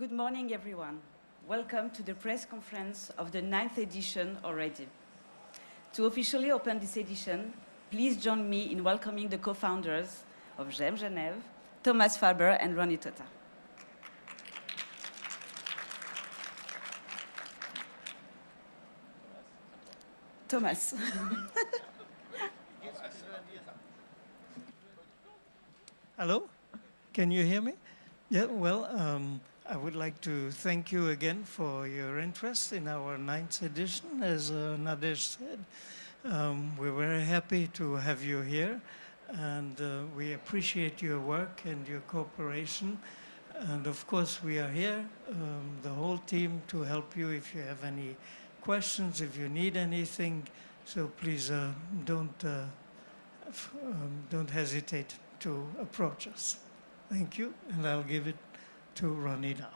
Good morning, everyone. Welcome to the press conference of the 9th edition already. To officially open this edition, please join me in welcoming the co-founders from GemGene, Thomas Faber and Monica. Thomas. Hello, can you hear me? Yeah, well, I would like to thank you again for your interest in our ninth edition of Nadej. We're very happy to have you here, and we appreciate your work and your cooperation. And of course, we are there, the whole team, to help you if you have any questions, if you need anything. So please don't hesitate to approach us. Thank you, and I'll give it to Romina.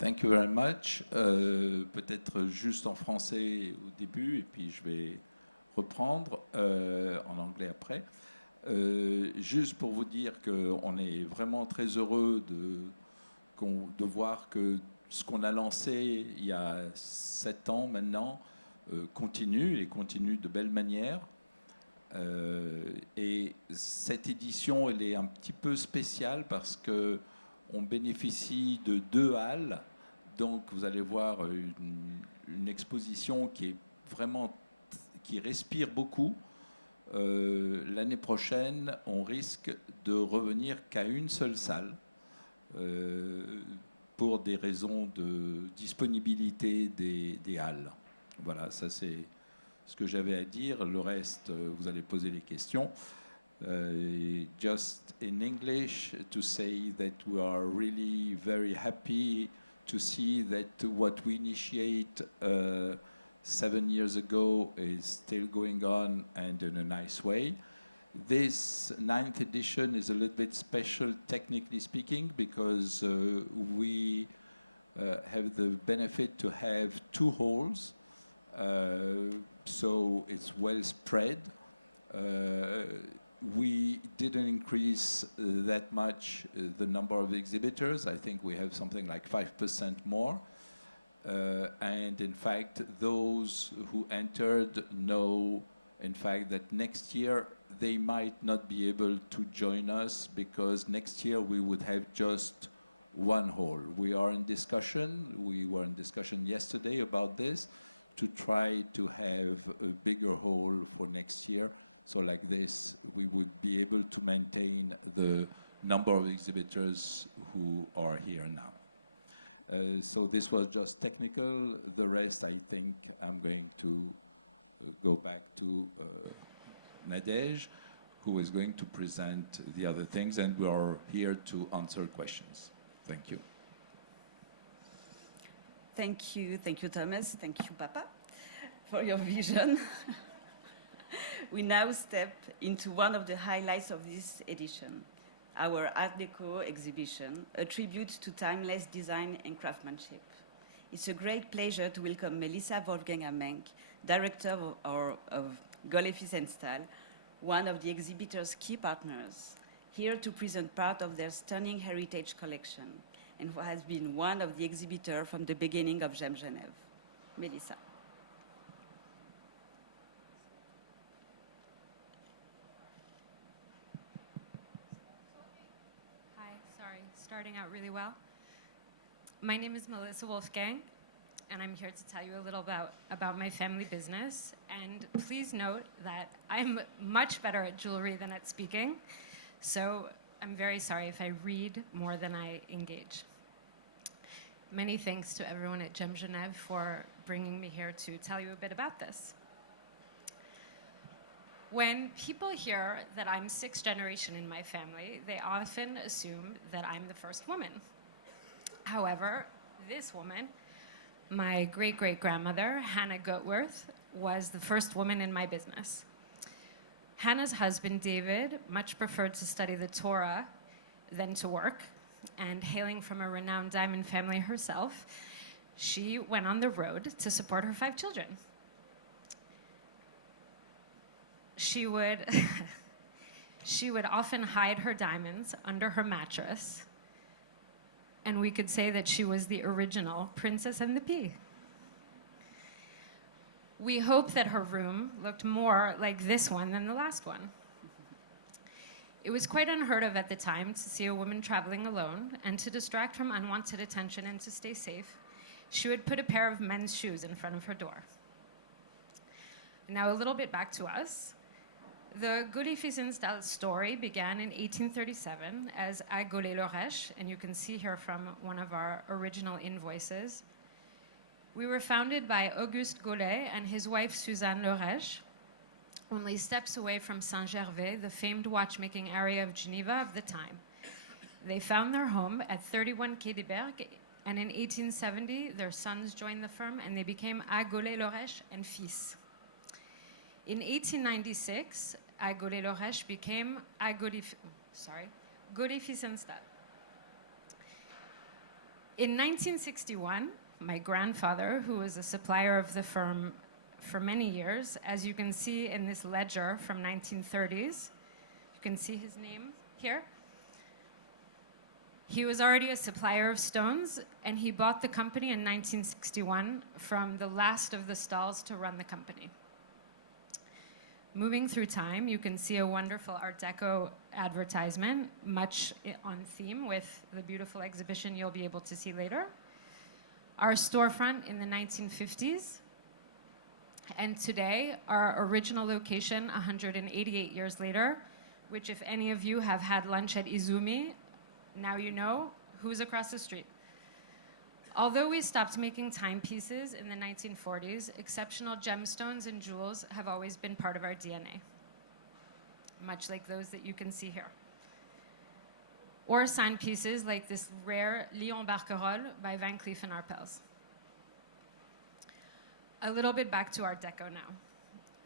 Thank you very much. Peut-être juste en français au début, et puis je vais reprendre en anglais après. Juste pour vous dire qu'on est vraiment très heureux de voir que ce qu'on a lancé il y a 7 ans maintenant continue de belle manière. Et cette édition, elle est un petit peu spéciale parce qu'on bénéficie de 2 halles. Donc, vous allez voir une exposition qui respire beaucoup. L'année prochaine, on risque de revenir qu'à une seule salle pour des raisons de disponibilité des halles. Voilà, ça c'est ce que j'avais à dire. Le reste, vous allez poser les questions. Just in English, to say that we are really very happy to see that what we initiate 7 years ago is still going on and in a nice way. This 9th edition is a little bit special, technically speaking, because we have the benefit to have 2 halls, so it's well spread. We didn't increase that much the number of exhibitors. I think we have something like 5% more. And in fact, those who entered know, in fact, that next year they might not be able to join us because next year we would have just 1 hall. We are in discussion. We were in discussion yesterday about this to try to have a bigger hall for next year. So like this, we would be able to maintain the number of exhibitors who are here now. So this was just technical. The rest, I think, I'm going to go back to Nadej, who is going to present the other things, and we are here to answer questions. Thank you. Thank you, Thomas. Thank you, Papa, for your vision. We now step into one of the highlights of this edition, our Art Deco exhibition, a tribute to timeless design and craftsmanship. It's a great pleasure to welcome Melissa Wolfgang-Amenk, director of Golefis & Stahl, one of the exhibitor's key partners, here to present part of their stunning heritage collection, and who has been one of the exhibitors from the beginning of GemGene. Melissa. Starting out really well. My name is Melissa Wolfgang, and I'm here to tell you a little about my family business. And please note that I'm much better at jewelry than at speaking, so I'm very sorry if I read more than I engage. Many thanks to everyone at GemGene for bringing me here to tell you a bit about this. When people hear that I'm 6th generation in my family, they often assume that I'm the first woman. However, this woman, my great-great-grandmother, Hannah Goetworth, was the first woman in my business. Hannah's husband, David, much preferred to study the Torah than to work, and hailing from a renowned diamond family herself, she went on the road to support her 5 children. She would often hide her diamonds under her mattress and we could say that she was the original Princess and the Pea. We hope that her room looked more like this one than the last one. It was quite unheard of at the time to see a woman traveling alone, and to distract from unwanted attention and to stay safe, she would put a pair of men's shoes in front of her door. Now a little bit back to us. The Gaulet-Fils-Install story began in 1837 as à Gaulet-Lorèche, and you can see here from one of our original invoices. We were founded by Auguste Gaulet and his wife Suzanne Lorèche, only steps away from Saint-Gervais, the famed watchmaking area of Geneva of the time. They found their home at 31 Quai des Bergues, and in 1870, their sons joined the firm and they became à Gaulet-Lorèche and Fils. In 1896, à Gaulet-Lorèche became Gaulet-Fils-Install. In 1961, my grandfather, who was a supplier of the firm for many years, as you can see in this ledger from 1930s, you can see his name here. He was already a supplier of stones, and he bought the company in 1961 from the last of the stalls to run the company. Moving through time, you can see a wonderful Art Deco advertisement, much on theme with the beautiful exhibition you'll be able to see later. Our storefront in the 1950s, and today, our original location 188 years later, which if any of you have had lunch at Izumi, now you know who's across the street. Although we stopped making timepieces in the 1940s, exceptional gemstones and jewels have always been part of our DNA, much like those that you can see here. Or signed pieces like this rare Lion Barcarolle by Van Cleef & Arpels. A little bit back to Art Deco now.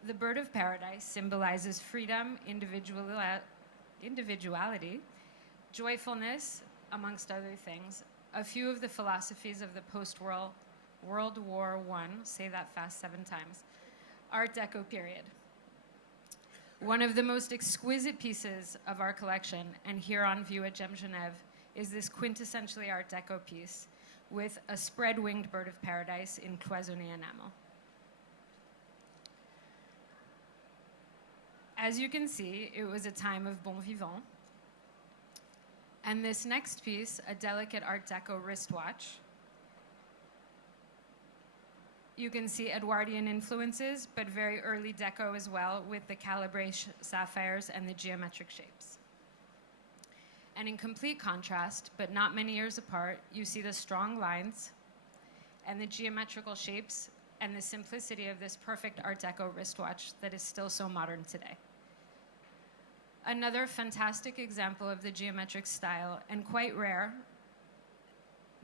The bird of paradise symbolizes freedom, individuality, joyfulness, amongst other things. A few of the philosophies of the post-World War I, say that fast 7 times, Art Deco period. One of the most exquisite pieces of our collection, and here on view at GemGene, is this quintessentially Art Deco piece with a spread-winged bird of paradise in cloisonné enamel. As you can see, it was a time of bon vivant. And this next piece, a delicate Art Deco wristwatch. You can see Edwardian influences, but very early Deco as well, with the calibré sapphires and the geometric shapes. And in complete contrast, but not many years apart, you see the strong lines and the geometrical shapes and the simplicity of this perfect Art Deco wristwatch that is still so modern today. Another fantastic example of the geometric style, and quite rare,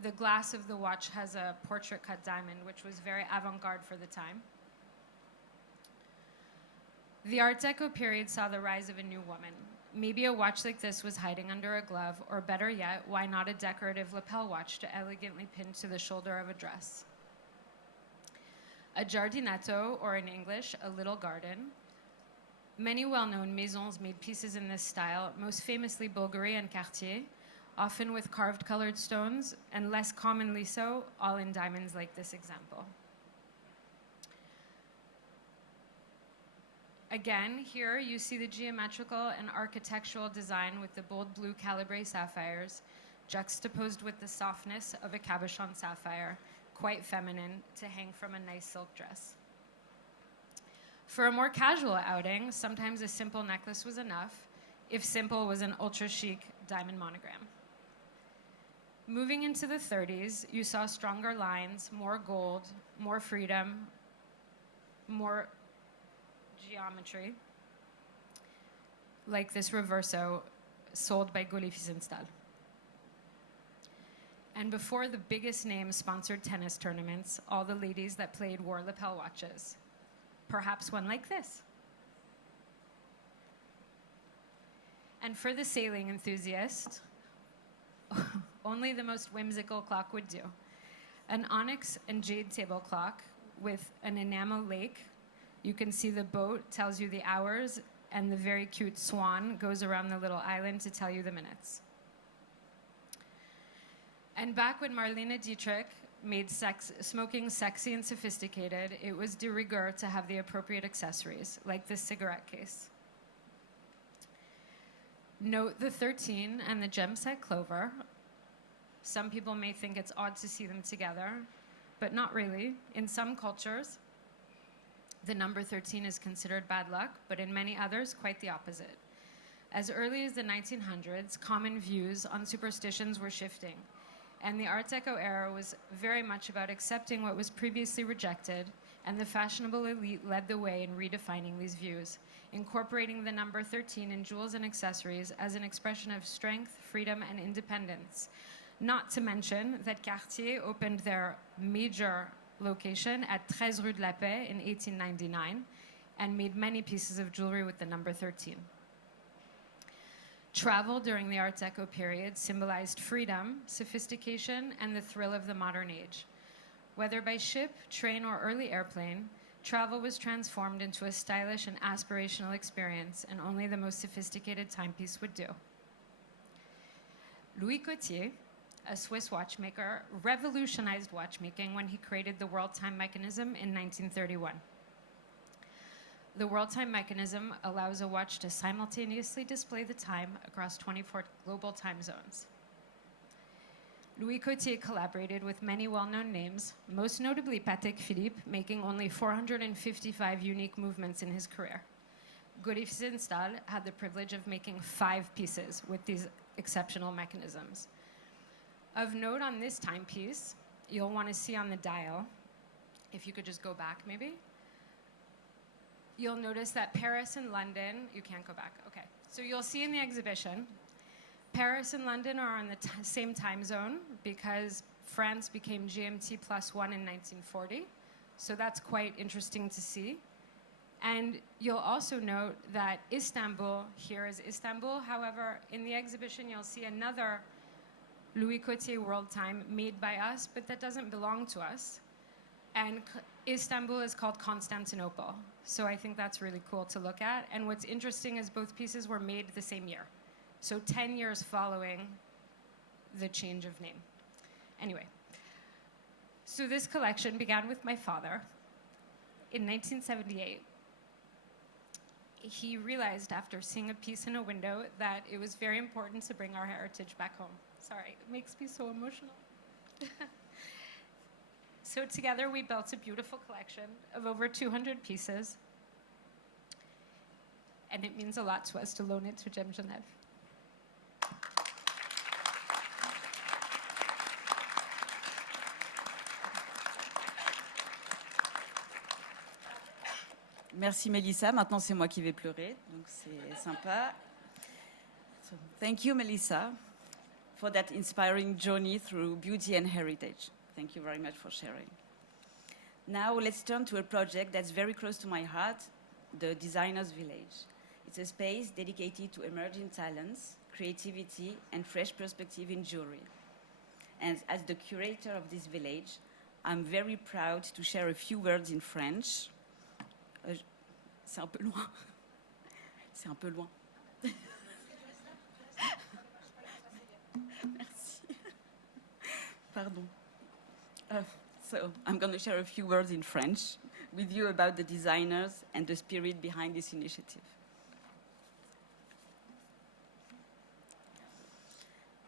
the glass of the watch has a portrait-cut diamond, which was very avant-garde for the time. The Art Deco period saw the rise of a new woman. Maybe a watch like this was hiding under a glove, or better yet, why not a decorative lapel watch to elegantly pin to the shoulder of a dress? A giardinato, or in English, a little garden. Many well-known maisons made pieces in this style, most famously Bulgari and Cartier, often with carved colored stones, and less commonly so, all in diamonds like this example. Again, here you see the geometrical and architectural design with the bold blue calibré sapphires, juxtaposed with the softness of a cabochon sapphire, quite feminine, to hang from a nice silk dress. For a more casual outing, sometimes a simple necklace was enough, if simple was an ultra-chic diamond monogram. Moving into the 30s, you saw stronger lines, more gold, more freedom, more geometry, like this Reverso sold by Gaulet-Fils-Install. And before the biggest names sponsored tennis tournaments, all the ladies that played wore lapel watches. Perhaps one like this. And for the sailing enthusiast, only the most whimsical clock would do. An onyx and jade table clock with an enamel lake. You can see the boat tells you the hours, and the very cute swan goes around the little island to tell you the minutes. And back when Marlene Dietrich made smoking sexy and sophisticated, it was de rigueur to have the appropriate accessories, like this cigarette case. Note the 13 and the gem set clover. Some people may think it's odd to see them together, but not really. In some cultures, the number 13 is considered bad luck, but in many others, quite the opposite. As early as the 1900s, common views on superstitions were shifting, and the Art Deco era was very much about accepting what was previously rejected, and the fashionable elite led the way in redefining these views, incorporating the number 13 in jewels and accessories as an expression of strength, freedom, and independence. Not to mention that Cartier opened their major location at 13 Rue de la Paix in 1899 and made many pieces of jewelry with the number 13. Travel during the Art Deco period symbolized freedom, sophistication, and the thrill of the modern age. Whether by ship, train, or early airplane, travel was transformed into a stylish and aspirational experience, and only the most sophisticated timepiece would do. Louis Cotier, a Swiss watchmaker, revolutionized watchmaking when he created the world time mechanism in 1931. The world time mechanism allows a watch to simultaneously display the time across 24 global time zones. Louis Cotier collaborated with many well-known names, most notably Patek Philippe, making only 455 unique movements in his career. Goeree-Stahl had the privilege of making 5 pieces with these exceptional mechanisms. Of note on this timepiece, you'll want to see on the dial, if you could just go back maybe, you'll notice that Paris and London, you can't go back, okay. So you'll see in the exhibition, Paris and London are on the same time zone because France became GMT +1 in 1940. So that's quite interesting to see. And you'll also note that Istanbul, here is Istanbul. However, in the exhibition, you'll see another Louis Cotier world time made by us, but that doesn't belong to us. And Istanbul is called Constantinople. So I think that's really cool to look at. And what's interesting is both pieces were made the same year. So 10 years following the change of name. Anyway, so this collection began with my father. In 1978, he realized after seeing a piece in a window that it was very important to bring our heritage back home. Sorry, it makes me so emotional. So together we built a beautiful collection of over 200 pieces. And it means a lot to us to loan it to GemGene. Merci Melissa. Maintenant, c'est moi qui vais pleurer, donc c'est sympa. So, thank you, Melissa, for that inspiring journey through beauty and heritage. Thank you very much for sharing. Now, let's turn to a project that's very close to my heart, the Designer's Village. It's a space dedicated to emerging talents, creativity, and fresh perspective in jewelry. And as the curator of this village, I'm very proud to share a few words in French. C'est un peu loin. C'est un peu loin. Merci. Pardon. So I'm going to share a few words in French with you about the designers and the spirit behind this initiative.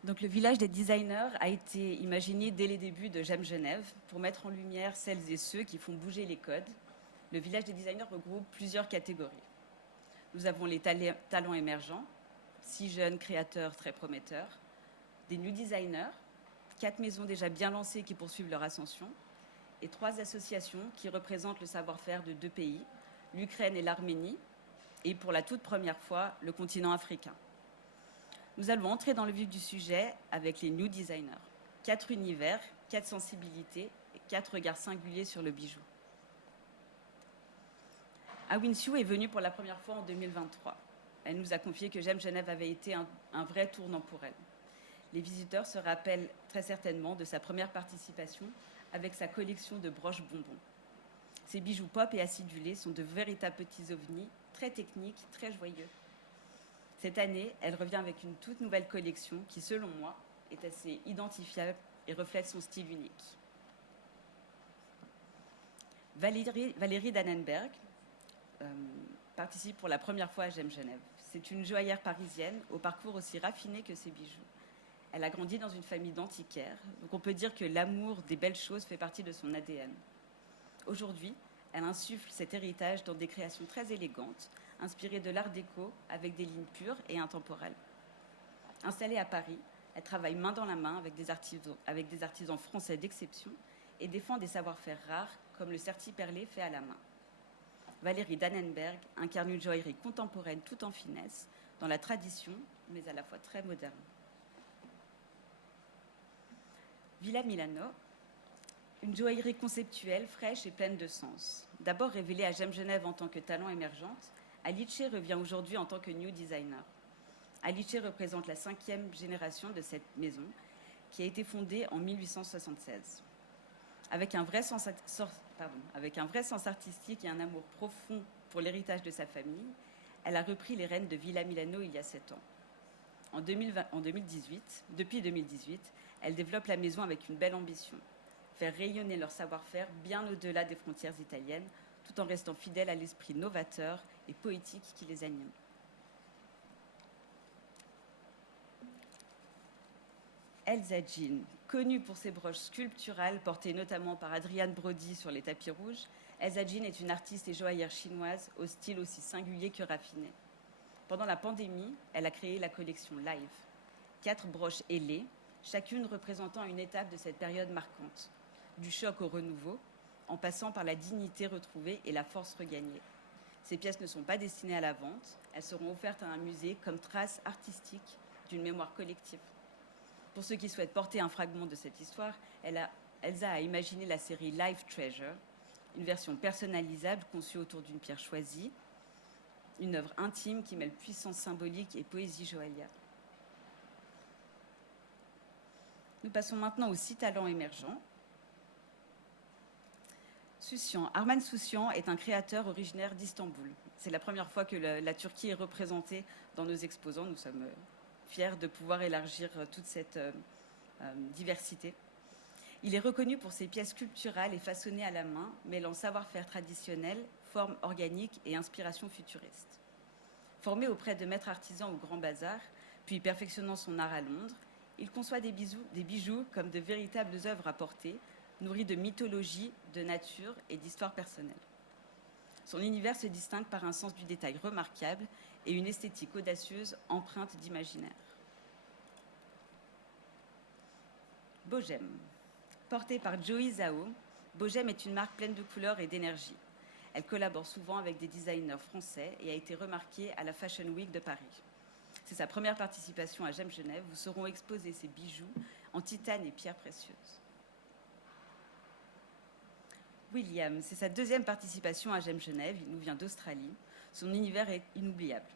Donc, le village des designers a été imaginé dès les débuts de GemGene pour mettre en lumière celles et ceux qui font bouger les codes. Le village des designers regroupe plusieurs catégories. Nous avons les talents émergents, 6 jeunes créateurs très prometteurs, des new designers, 4 maisons déjà bien lancées qui poursuivent leur ascension, et 3 associations qui représentent le savoir-faire de 2 pays, l'Ukraine et l'Arménie, et pour la toute première fois, le continent africain. Nous allons entrer dans le vif du sujet avec les new designers. 4 univers, 4 sensibilités et 4 regards singuliers sur le bijou. Awin Siu est venue pour la première fois en 2023. Elle nous a confié que GemGene avait été un vrai tournant pour elle. Les visiteurs se rappellent très certainement de sa première participation avec sa collection de broches bonbons. Ces bijoux pop et acidulés sont de véritables petits ovnis, très techniques, très joyeux. Cette année, elle revient avec une toute nouvelle collection qui, selon moi, est assez identifiable et reflète son style unique. Valérie Dannenberg participe pour la première fois à GemGene. C'est une joaillière parisienne au parcours aussi raffiné que ses bijoux. Elle a grandi dans une famille d'antiquaires, donc on peut dire que l'amour des belles choses fait partie de son ADN. Aujourd'hui, elle insuffle cet héritage dans des créations très élégantes, inspirées de l'art déco avec des lignes pures et intemporelles. Installée à Paris, elle travaille main dans la main avec des artisans français d'exception et défend des savoir-faire rares comme le certi perlé fait à la main. Valérie Dannenberg incarne une joaillerie contemporaine tout en finesse, dans la tradition, mais à la fois très moderne. Villa Milano, une joaillerie conceptuelle, fraîche et pleine de sens. D'abord révélée à GemGene en tant que talent émergente, Alice revient aujourd'hui en tant que new designer. Alice représente la 5e génération de cette maison, qui a été fondée en 1876. Avec un vrai sens artistique et un amour profond pour l'héritage de sa famille, elle a repris les rênes de Villa Milano il y a 7 ans. Depuis 2018, elle développe la maison avec une belle ambition, faire rayonner leur savoir-faire bien au-delà des frontières italiennes, tout en restant fidèle à l'esprit novateur et poétique qui les anime. GemGene, connue pour ses broches sculpturales portées notamment par Adrienne Brody sur les tapis rouges, GemGene est une artiste et joaillière chinoise au style aussi singulier que raffiné. Pendant la pandémie, elle a créé la collection Live. 4 broches ailées, chacune représentant une étape de cette période marquante, du choc au renouveau, en passant par la dignité retrouvée et la force regagnée. Ces pièces ne sont pas destinées à la vente, elles seront offertes à un musée comme trace artistique d'une mémoire collective. Pour ceux qui souhaitent porter un fragment de cette histoire, Elsa a imaginé la série Live Treasure, une version personnalisable conçue autour d'une pierre choisie, une œuvre intime qui mêle puissance symbolique et poésie joaillière. Nous passons maintenant aux 6 talents émergents. Arman Soucian est un créateur originaire d'Istanbul. C'est la première fois que la Turquie est représentée dans nos exposants. Nous sommes fiers de pouvoir élargir toute cette diversité. Il est reconnu pour ses pièces sculpturales et façonnées à la main, mêlant savoir-faire traditionnel, forme organique et inspiration futuriste. Formé auprès de maîtres artisans au Grand Bazar, puis perfectionnant son art à Londres, il conçoit des bijoux comme de véritables œuvres à porter, nourries de mythologie, de nature et d'histoire personnelle. Son univers se distingue par un sens du détail remarquable et une esthétique audacieuse empreinte d'imaginaire. Bogem. Portée par Joey Zhao, Bogem est une marque pleine de couleurs et d'énergie. Elle collabore souvent avec des designers français et a été remarquée à la Fashion Week de Paris. C'est sa première participation à GemGene, où seront exposés ses bijoux en titane et pierres précieuses. William, c'est sa 2e participation à GemGene, il nous vient d'Australie. Son univers est inoubliable.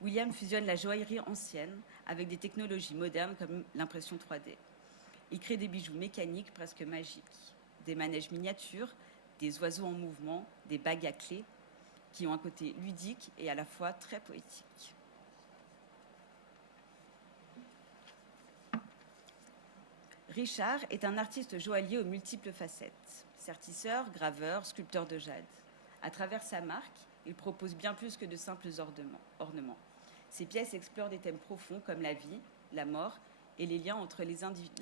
William fusionne la joaillerie ancienne avec des technologies modernes comme l'impression 3D. Il crée des bijoux mécaniques presque magiques, des manèges miniatures, des oiseaux en mouvement, des bagues à clés qui ont un côté ludique et à la fois très poétique. Richard est un artiste joaillier aux multiples facettes, sertisseur, graveur, sculpteur de jade. À travers sa marque, il propose bien plus que de simples ornements. Ses pièces explorent des thèmes profonds comme la vie, la mort et les liens entre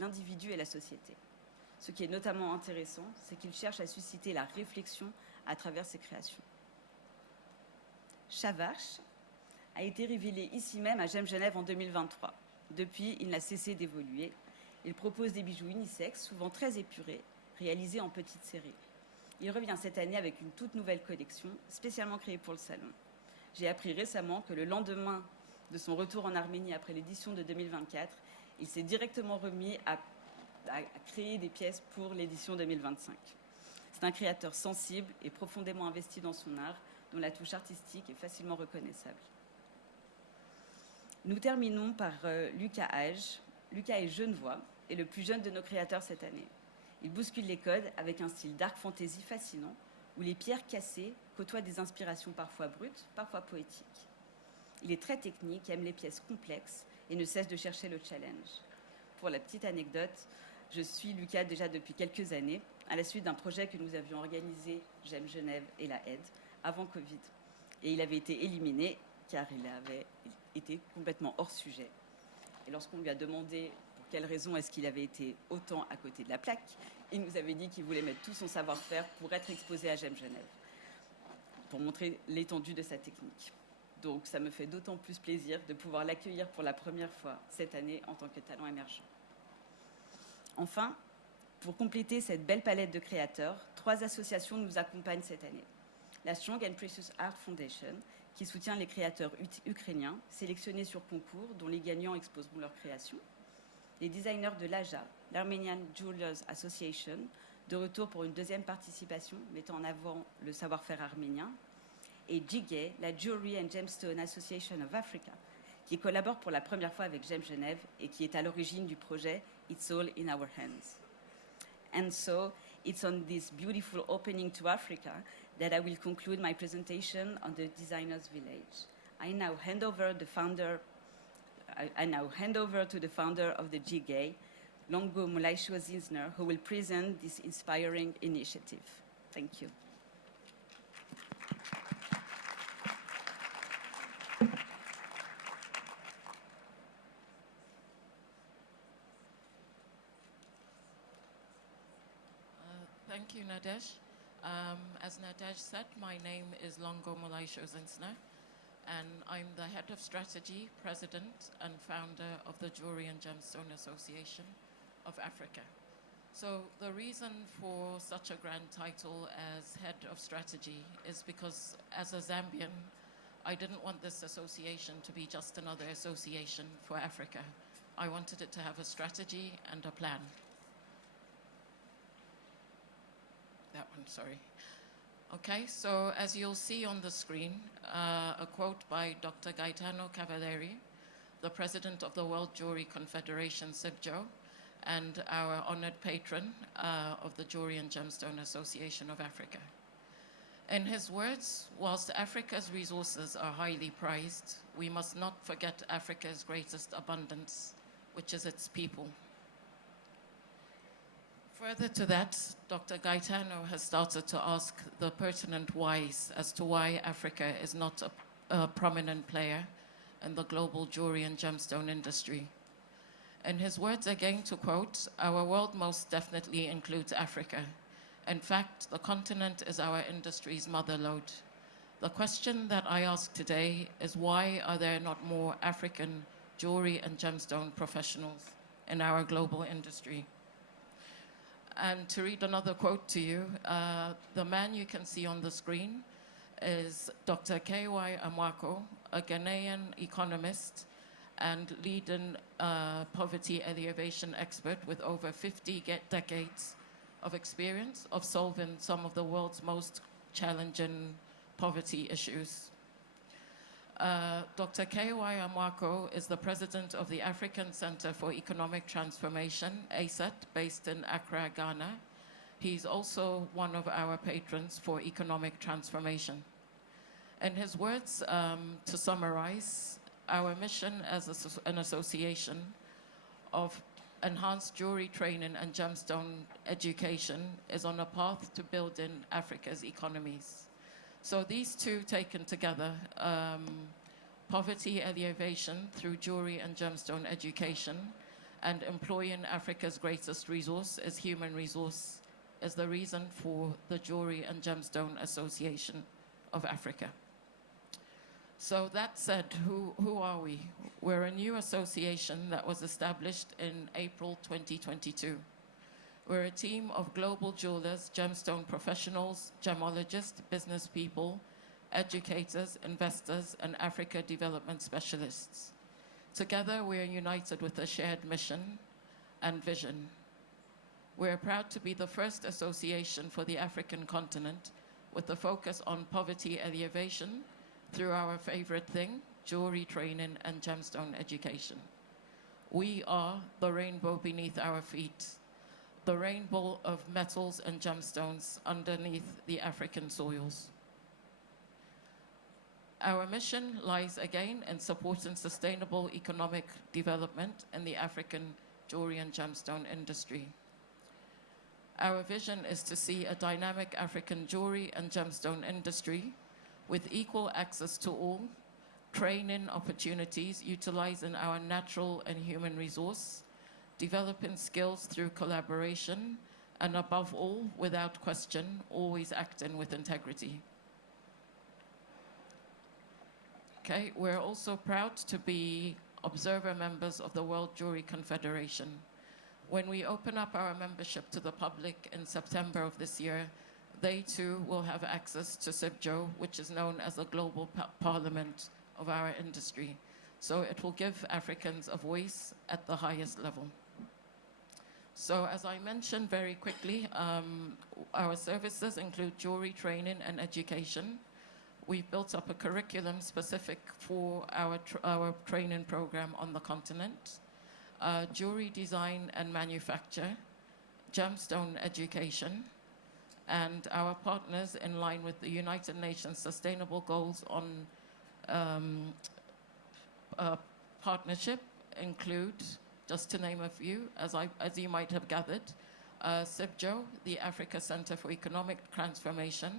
l'individu et la société. Ce qui est notamment intéressant, c'est qu'il cherche à susciter la réflexion à travers ses créations. Chavache a été révélé ici même à GemGene en 2023. Depuis, il n'a cessé d'évoluer. Il propose des bijoux unisexes, souvent très épurés, réalisés en petites séries. Il revient cette année avec une toute nouvelle collection, spécialement créée pour le salon. J'ai appris récemment que le lendemain de son retour en Arménie après l'édition de 2024, il s'est directement remis à créer des pièces pour l'édition 2025. C'est un créateur sensible et profondément investi dans son art, dont la touche artistique est facilement reconnaissable. Nous terminons par Lucas Hage. Lucas est genevois et le plus jeune de nos créateurs cette année. Il bouscule les codes avec un style dark fantasy fascinant, où les pierres cassées côtoient des inspirations parfois brutes, parfois poétiques. Il est très technique, aime les pièces complexes et ne cesse de chercher le challenge. Pour la petite anecdote, Je suis Lucas déjà depuis quelques années, à la suite d'un projet que nous avions organisé, GEM Genève et la aide, avant Covid. Et il avait été éliminé car il avait été complètement hors sujet. Et lorsqu'on lui a demandé pour quelle raison est-ce qu'il avait été autant à côté de la plaque, il nous avait dit qu'il voulait mettre tout son savoir-faire pour être exposé à GEM Genève, pour montrer l'étendue de sa technique. Donc ça me fait d'autant plus plaisir de pouvoir l'accueillir pour la première fois cette année en tant que talent émergent. Enfin, pour compléter cette belle palette de créateurs, 3 associations nous accompagnent cette année. La Strong and Precious Art Foundation, qui soutient les créateurs ukrainiens sélectionnés sur concours dont les gagnants exposeront leurs créations. Les designers de l'AJA, l'Armenian Jewelers Association, de retour pour une deuxième participation mettant en avant le savoir-faire arménien. Et GEMGene, la Jewelry and Gemstone Association of Africa, qui collabore pour la première fois avec GEM Genève et qui est à l'origine du projet It's All in Our Hands. And so, it's on this beautiful opening to Africa that I will conclude my presentation on the Designers Village. I now hand over to the founder of the GEMGene, Longo Mulaisho Zinsner, who will present this inspiring initiative. Thank you. Thank you, Nadesh. As Nadesh said, my name is Longo Mulaisho Zinsner, and I'm the head of strategy, president, and founder of the Jewelry and Gemstone Association of Africa. So the reason for such a grand title as head of strategy is because as a Zambian, I didn't want this association to be just another association for Africa. I wanted it to have a strategy and a plan. That one, sorry. Okay, so as you'll see on the screen, a quote by Dr. Gaetano Cavalieri, the president of the World Jewelry Confederation, SIBJO, and our honored patron of the Jewelry and Gemstone Association of Africa. In his words, whilst Africa's resources are highly prized, we must not forget Africa's greatest abundance, which is its people. Further to that, Dr. Gaetano has started to ask the pertinent whys as to why Africa is not a prominent player in the global jewelry and gemstone industry. In his words, again to quote, "Our world most definitely includes Africa. In fact, the continent is our industry's motherlode. The question that I ask today is why are there not more African jewelry and gemstone professionals in our global industry?" And to read another quote to you, the man you can see on the screen is Dr. K.Y. Amwako, a Ghanaian economist and leading poverty alleviation expert with over 50 decades of experience of solving some of the world's most challenging poverty issues. Dr. K.Y. Amwako is the president of the African Center for Economic Transformation, ACET, based in Accra, Ghana. He's also one of our patrons for economic transformation. In his words, to summarize, our mission as an association of enhanced jewelry training and gemstone education is on a path to building Africa's economies. So these two taken together, poverty alleviation through jewelry and gemstone education and employing Africa's greatest resource as human resource is the reason for the Jewelry and Gemstone Association of Africa. So that said, who are we? We're a new association that was established in April 2022. We're a team of global jewelers, gemstone professionals, gemologists, business people, educators, investors, and Africa development specialists. Together, we are united with a shared mission and vision. We're proud to be the first association for the African continent with a focus on poverty alleviation through our favorite thing, jewelry training and gemstone education. We are the rainbow beneath our feet, the rainbow of metals and gemstones underneath the African soils. Our mission lies again in supporting sustainable economic development in the African jewelry and gemstone industry. Our vision is to see a dynamic African jewelry and gemstone industry with equal access to all, training opportunities, utilizing our natural and human resource, developing skills through collaboration, and above all, without question, always acting with integrity. Okay, we're also proud to be observer members of the World Jewelry Confederation. When we open up our membership to the public in September of this year, they too will have access to CIBJO, which is known as the global parliament of our industry. So it will give Africans a voice at the highest level. So as I mentioned very quickly, our services include jewelry training and education. We've built up a curriculum specific for our training program on the continent, jewelry design and manufacture, gemstone education, and our partners in line with the United Nations Sustainable Goals on partnership include, just to name a few, as you might have gathered, CIBJO, the Africa Center for Economic Transformation,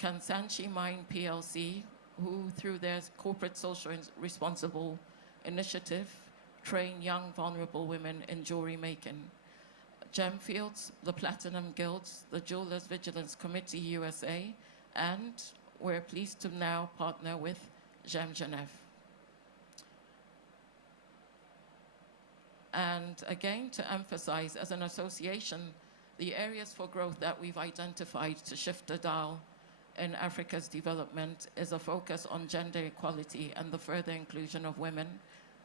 Kansanshi Mine PLC, who through their corporate social responsible initiative train young vulnerable women in jewelry making. Gemfields, the Platinum Guilds, the Jewelers Vigilance Committee USA, and we're pleased to now partner with GemGene. And again, to emphasize, as an association, the areas for growth that we've identified to shift the dial in Africa's development is a focus on gender equality and the further inclusion of women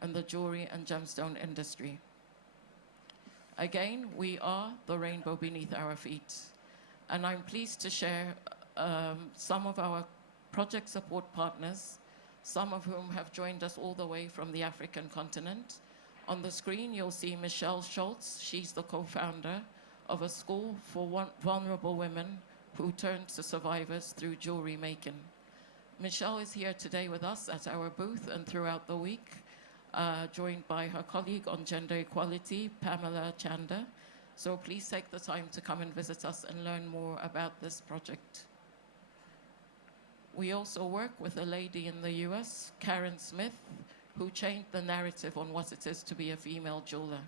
in the jewelry and gemstone industry. Again, we are the rainbow beneath our feet. And I'm pleased to share some of our project support partners, some of whom have joined us all the way from the African continent. On the screen, you'll see Michelle Schultz. She's the co-founder of a school for vulnerable women who turn to survivors through jewelry making. Michelle is here today with us at our booth and throughout the week, joined by her colleague on gender equality, Pamela Chanda. So please take the time to come and visit us and learn more about this project. We also work with a lady in the US, Karen Smith, who changed the narrative on what it is to be a female jeweler.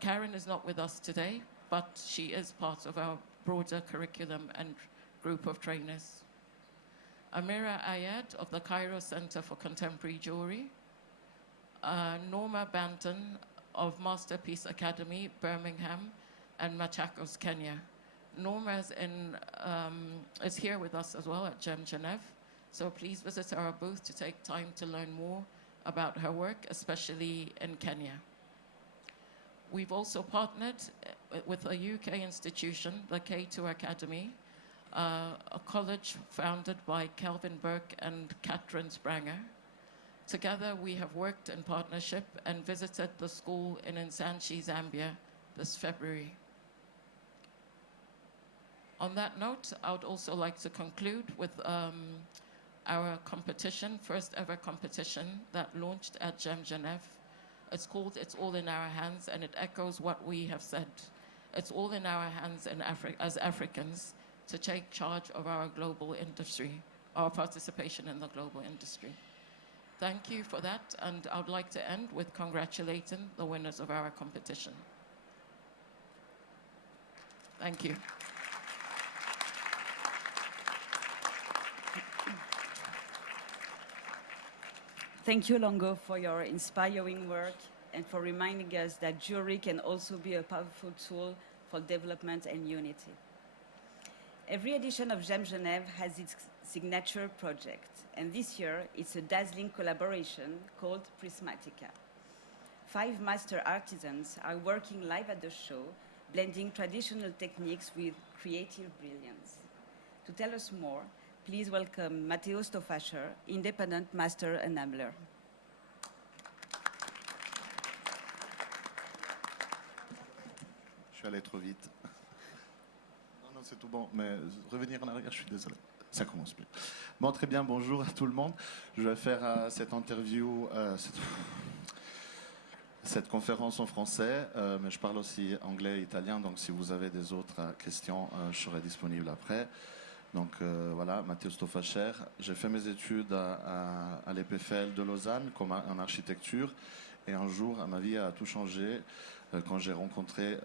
Karen is not with us today, but she is part of our broader curriculum and group of trainers. Amira Ayad of the Cairo Center for Contemporary Jewelry, Norma Banton of Masterpiece Academy, Birmingham and Machakos, Kenya. Norma is here with us as well at GemGene, so please visit our booth to take time to learn more about her work, especially in Kenya. We've also partnered with a UK institution, the K2 Academy, a college founded by Kelvin Burke and Catherine Spranger. Together, we have worked in partnership and visited the school in Nsanchi, Zambia this February. On that note, I would also like to conclude with our competition, first ever competition that launched at GemGene. It's called It's All in Our Hands, and it echoes what we have said. It's all in our hands as Africans to take charge of our global industry, our participation in the global industry. Thank you for that, and I would like to end with congratulating the winners of our competition. Thank you. Thank you, Longo, for your inspiring work and for reminding us that jewelry can also be a powerful tool for development and unity. Every edition of GemGene has its signature project, and this year it's a dazzling collaboration called Prismatica. 5 master artisans are working live at the show, blending traditional techniques with creative brilliance. To tell us more, please welcome Matteo Stofascher, independent master enameler. Je suis allé trop vite. Non, c'est tout bon, mais revenir en arrière, je suis désolé. Ça commence plus. Bon, très bien, bonjour à tout le monde. Je vais faire cette interview. cette conférence en français, mais je parle aussi anglais et italien, donc si vous avez des autres questions, je serai disponible après. Donc voilà, Matteo Stofacher. J'ai fait mes études à l'EPFL de Lausanne en architecture, et un jour, ma vie a tout changé quand j'ai rencontré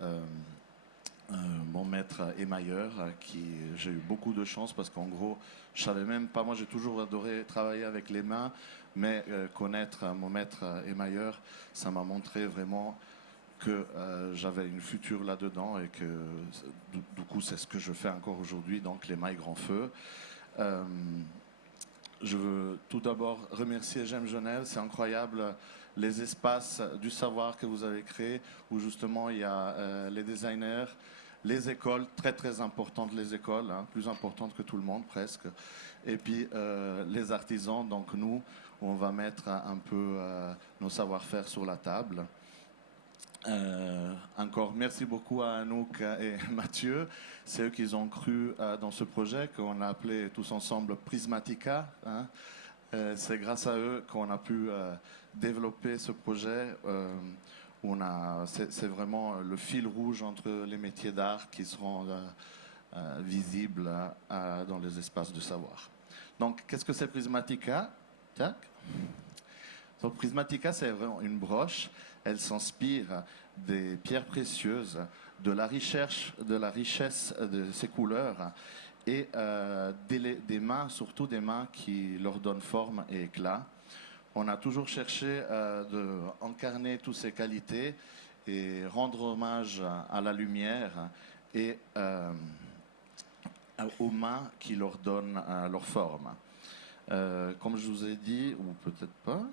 mon maître émailleur, j'ai eu beaucoup de chance parce qu'en gros, je savais même pas, moi j'ai toujours adoré travailler avec les mains, mais connaître mon maître émailleur, ça m'a montré vraiment que j'avais une future là-dedans et que du coup c'est ce que je fais encore aujourd'hui, donc les mailles grand feu. Je veux tout d'abord remercier GemGene, c'est incroyable les espaces du savoir que vous avez créés, où justement il y a les designers, les écoles, très très importantes les écoles, hein, plus importantes que tout le monde presque, et puis les artisans, donc nous, on va mettre un peu nos savoir-faire sur la table. Encore merci beaucoup à Anouk et Mathieu. C'est eux qui ont cru dans ce projet qu'on a appelé tous ensemble Prismatica. Hein. C'est grâce à eux qu'on a pu développer ce projet. C'est vraiment le fil rouge entre les métiers d'art qui seront visibles dans les espaces de savoir. Donc, qu'est-ce que c'est Prismatica? Tac. Donc, Prismatica, c'est vraiment une broche. Elle s'inspire des pierres précieuses, de la richesse de ces couleurs et des mains, surtout des mains qui leur donnent forme et éclat. On a toujours cherché d'incarner toutes ces qualités et rendre hommage à la lumière et aux mains qui leur donnent leur forme. Comme je vous ai dit, ou peut-être pas,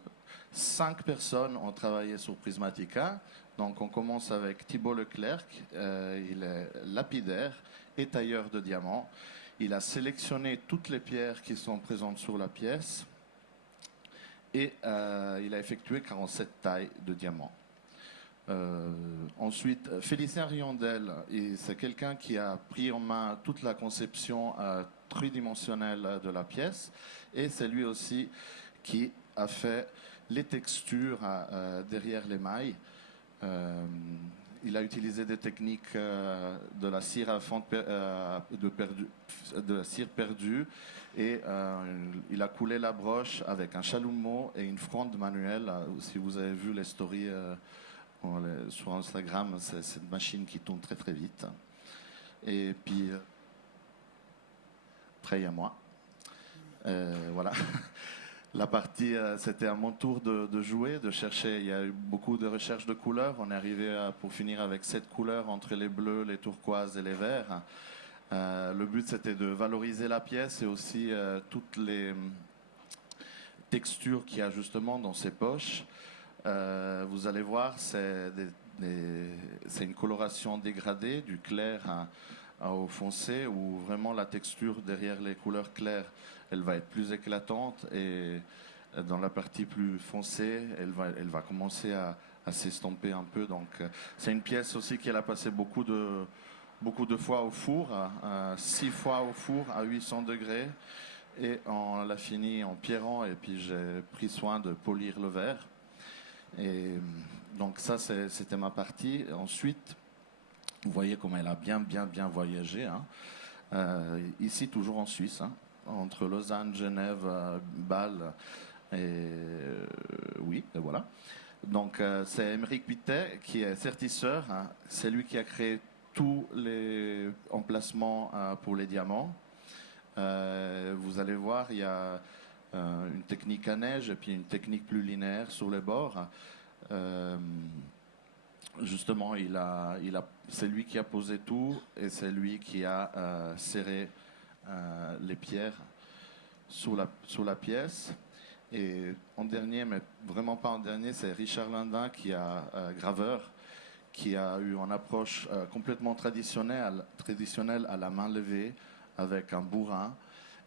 5 personnes ont travaillé sur Prismatica. Donc on commence avec Thibault Leclerc, il est lapidaire et tailleur de diamants. Il a sélectionné toutes les pierres qui sont présentes sur la pièce et il a effectué 47 tailles de diamants. Ensuite, Félicien Riondel, c'est quelqu'un qui a pris en main toute la conception tridimensionnelle de la pièce, et c'est lui aussi qui a fait les textures derrière les mailles. Il a utilisé des techniques de la cire à fente de la cire perdue, et il a coulé la broche avec un chalumeau et une fronde manuelle. Si vous avez vu les stories sur Instagram, c'est une machine qui tourne très très vite. Et puis après il y a moi. Voilà. La partie, c'était à mon tour de jouer, de chercher. Il y a eu beaucoup de recherches de couleurs. On est arrivé pour finir avec 7 couleurs entre les bleus, les turquoises et les verts. Le but, c'était de valoriser la pièce et aussi toutes les textures qu'il y a justement dans ces poches. Vous allez voir, c'est une coloration dégradée, du clair au foncé, où vraiment la texture derrière les couleurs claires, elle va être plus éclatante, et dans la partie plus foncée, elle va commencer à s'estomper un peu. Donc c'est une pièce aussi qu'elle a passé beaucoup de fois au four, 6 fois au four à 800 degrés, et on l'a fini en pierrant, et puis j'ai pris soin de polir le verre. Et donc ça, c'était ma partie. Ensuite, vous voyez comment elle a bien voyagé. Hein. Ici, toujours en Suisse, hein, entre Lausanne, Genève, Bâle, et oui, et voilà. Donc c'est Émeric Pittet qui est certisseur. Hein. C'est lui qui a créé tous les emplacements pour les diamants. Vous allez voir, il y a une technique à neige et puis une technique plus linéaire sur les bords. Justement, c'est lui qui a posé tout, et c'est lui qui a serré les pierres sous la pièce. Et en dernier, mais vraiment pas en dernier, c'est Richard Lindin, graveur, qui a eu une approche complètement traditionnelle à la main levée avec un bourrin.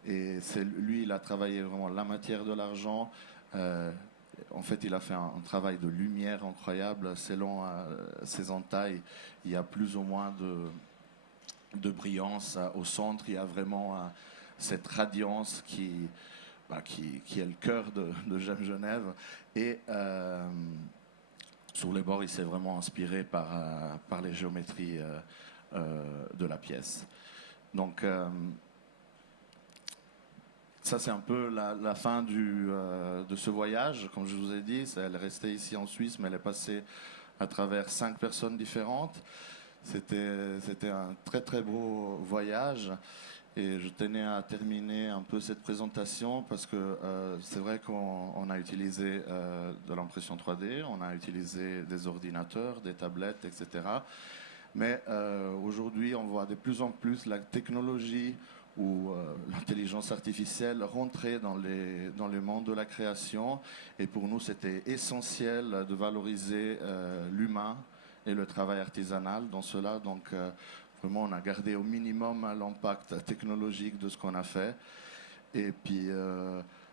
Et lui, il a travaillé vraiment la matière de l'argent. En fait, il a fait un travail de lumière incroyable. Selon ses entailles, il y a plus ou moins de brillance. Au centre, il y a vraiment cette radiance qui est le cœur de GemGene. Et sur les bords, il s'est vraiment inspiré par les géométries de la pièce. Donc, ça, c'est un peu la fin de ce voyage. Comme je vous ai dit, elle est restée ici en Suisse, mais elle est passée à travers 5 personnes différentes. C'était un très, très beau voyage. Et je tenais à terminer un peu cette présentation parce que c'est vrai qu'on a utilisé de l'impression 3D, on a utilisé des ordinateurs, des tablettes, etc. Mais aujourd'hui, on voit de plus en plus la technologie ou l'intelligence artificielle rentrer dans le monde de la création. Et pour nous, c'était essentiel de valoriser l'humain et le travail artisanal dans cela. Donc, vraiment, on a gardé au minimum l'impact technologique de ce qu'on a fait. Et puis,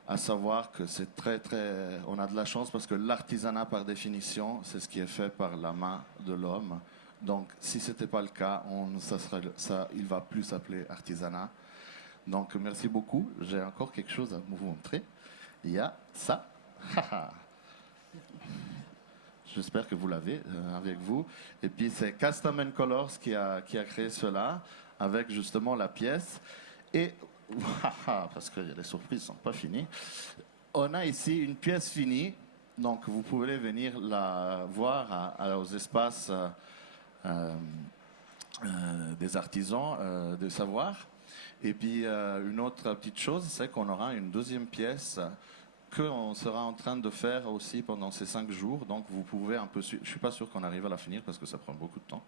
à savoir que c'est très, très... On a de la chance parce que l'artisanat, par définition, c'est ce qui est fait par la main de l'homme. Donc, si ce n'était pas le cas, il ne va plus s'appeler artisanat. Donc, merci beaucoup. J'ai encore quelque chose à vous montrer. Il y a ça. J'espère que vous l'avez avec vous. Et puis, c'est Custom & Colors qui a créé cela avec justement la pièce. Et, parce que les surprises ne sont pas finies, on a ici une pièce finie. Donc, vous pouvez venir la voir aux espaces des artisans de savoir. Et puis, une autre petite chose, c'est qu'on aura une deuxième pièce qu'on sera en train de faire aussi pendant ces 5 jours. Donc, vous pouvez un peu... Je ne suis pas sûr qu'on arrive à la finir parce que ça prend beaucoup de temps.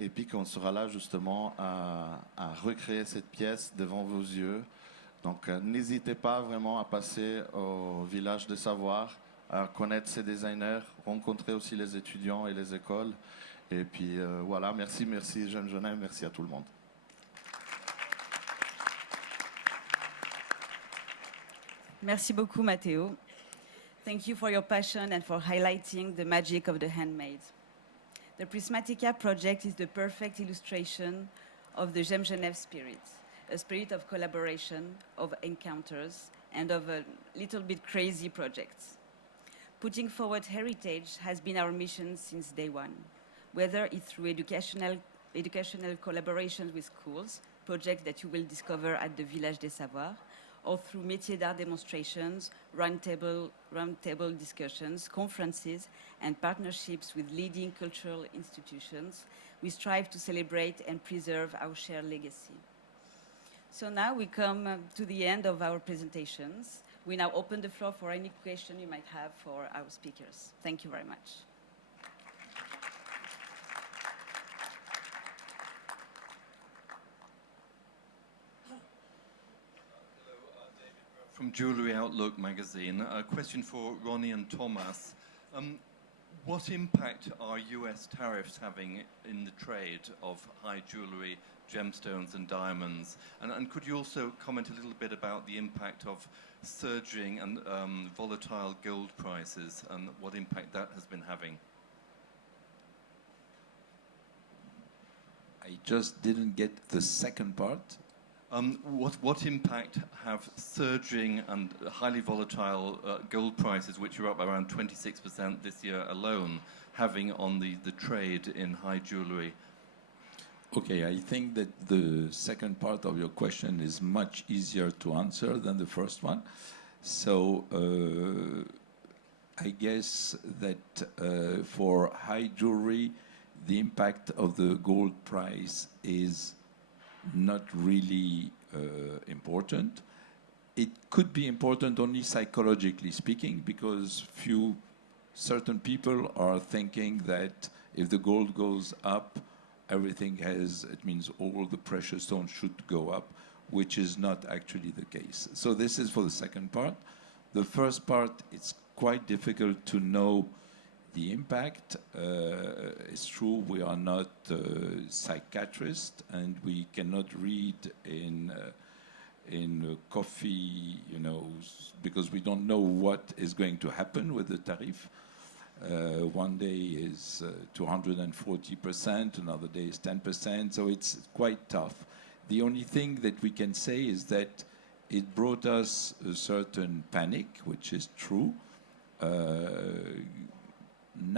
Et puis qu'on sera là justement à recréer cette pièce devant vos yeux. Donc, n'hésitez pas vraiment à passer au village des savoirs, à connaître ces designers, rencontrer aussi les étudiants et les écoles. Et puis, voilà, merci GemGene, merci à tout le monde. Merci beaucoup, Matteo. Thank you for your passion and for highlighting the magic of the handmade. The Prismatica project is the perfect illustration of the GemGene spirit, a spirit of collaboration, of encounters, and of a little bit crazy projects. Putting forward heritage has been our mission since day one, whether it's through educational collaborations with schools, projects that you will discover at the Village des Savoirs, or through métiers d'art demonstrations, roundtable discussions, conferences, and partnerships with leading cultural institutions, we strive to celebrate and preserve our shared legacy. So now we come to the end of our presentations. We now open the floor for any question you might have for our speakers. Thank you very much. From Jewellery Outlook magazine, a question for Ronnie and Thomas. What impact are US tariffs having in the trade of high jewellery, gemstones and diamonds? And could you also comment a little bit about the impact of surging and volatile gold prices and what impact that has been having? I just didn't get the second part. What impact have surging and highly volatile gold prices, which are up around 26% this year alone, having on the trade in high jewellery? Okay, I think that the second part of your question is much easier to answer than the first one. So I guess that for high jewelry, the impact of the gold price is not really important. It could be important only psychologically speaking, because certain people are thinking that if the gold goes up, it means all the precious stones should go up, which is not actually the case. So this is for the second part. The first part, it's quite difficult to know the impact. It's true we are not psychiatrists and we cannot read in coffee, because we don't know what is going to happen with the tariff. One day is 240%, another day is 10%, so it's quite tough. The only thing that we can say is that it brought us a certain panic, which is true.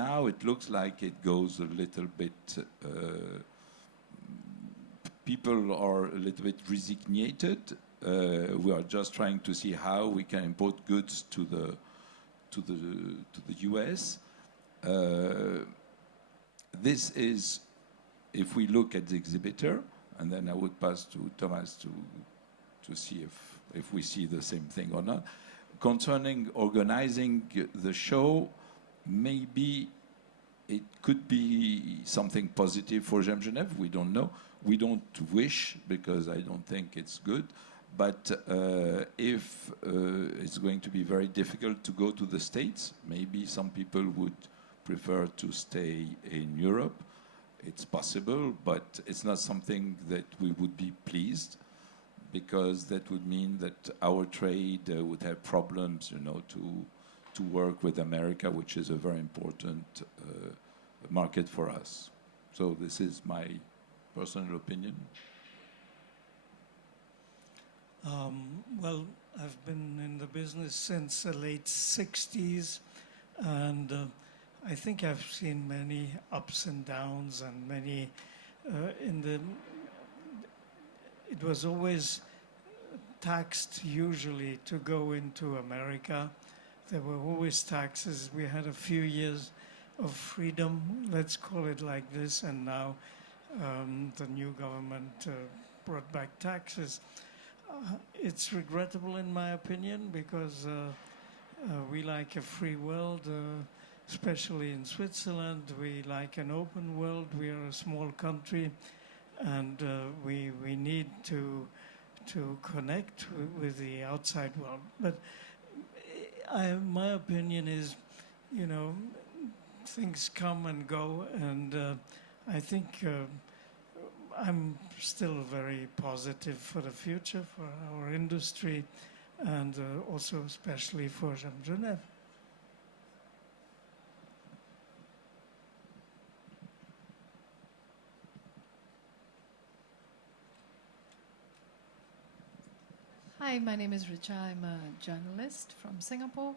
now it looks like it goes a little bit. People are a little bit resignated. We are just trying to see how we can import goods to the US. This is, if we look at the exhibitor, and then I would pass to Thomas to see if we see the same thing or not. Concerning organizing the show, maybe it could be something positive for GemGene. We don't know. We don't wish, because I don't think it's good. But if it's going to be very difficult to go to the States, maybe some people would prefer to stay in Europe. It's possible, but it's not something that we would be pleased, because that would mean that our trade would have problems, to work with America, which is a very important market for us. So this is my personal opinion. Well, I've been in the business since the late 60s, and I think I've seen many ups and downs, and many it was always taxed usually to go into America. There were always taxes. We had a few years of freedom, let's call it like this, and now the new government brought back taxes. It's regrettable in my opinion, because we like a free world, especially in Switzerland. We like an open world. We are a small country, and we need to connect with the outside world. But my opinion is, things come and go, and I think I'm still very positive for the future, for our industry, and also especially for GemGene. Hi, my name is Richa. I'm a journalist from Singapore.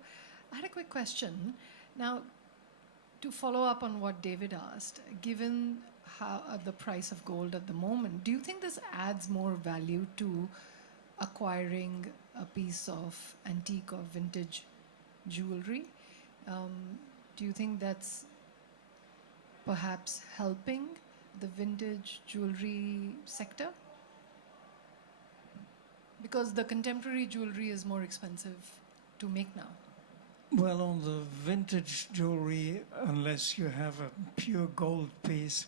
I had a quick question. Now, to follow up on what David asked, given how the price of gold at the moment, do you think this adds more value to acquiring a piece of antique or vintage jewelry? Do you think that's perhaps helping the vintage jewelry sector? Because the contemporary jewelry is more expensive to make now. Well, on the vintage jewelry, unless you have a pure gold piece,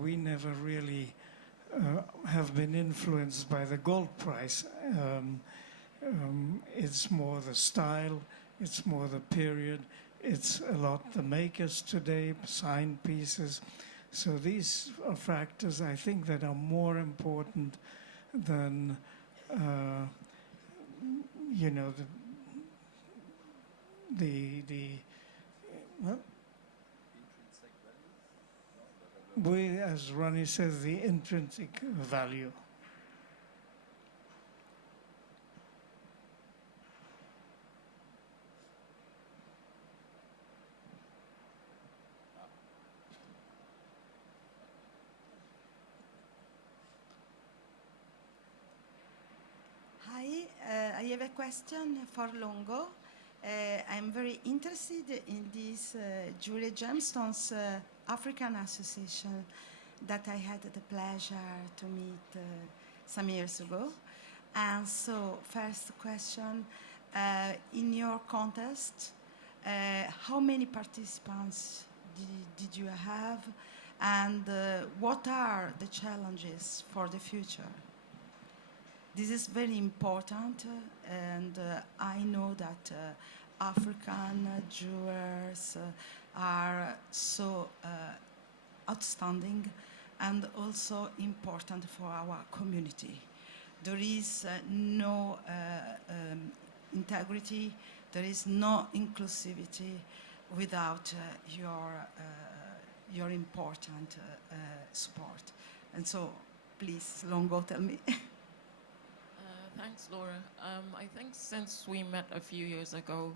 we never really have been influenced by the gold price. It's more the style, it's more the period, it's a lot the makers today, signed pieces. So these are factors, I think, that are more important than as Ronnie says, the intrinsic value. Hi, I have a question for Longo. I'm very interested in this Jewelry Gemstones African Association that I had the pleasure to meet some years ago. And so, first question, in your contest, how many participants did you have, and what are the challenges for the future? This is very important, and I know that African jewelers are so outstanding and also important for our community. There is no integrity, there is no inclusivity without your important support. And so, please, Longo, tell me. Thanks, Laura. I think since we met a few years ago,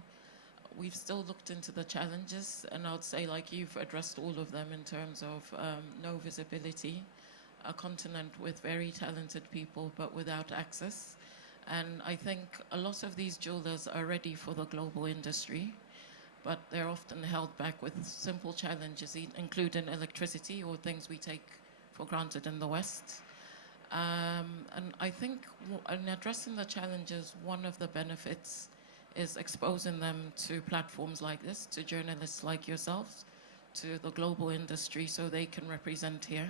we've still looked into the challenges, and I would say, like, you've addressed all of them in terms of no visibility, a continent with very talented people but without access. And I think a lot of these jewelers are ready for the global industry, but they're often held back with simple challenges, including electricity or things we take for granted in the West. And I think in addressing the challenges, one of the benefits is exposing them to platforms like this, to journalists like yourselves, to the global industry, so they can represent here.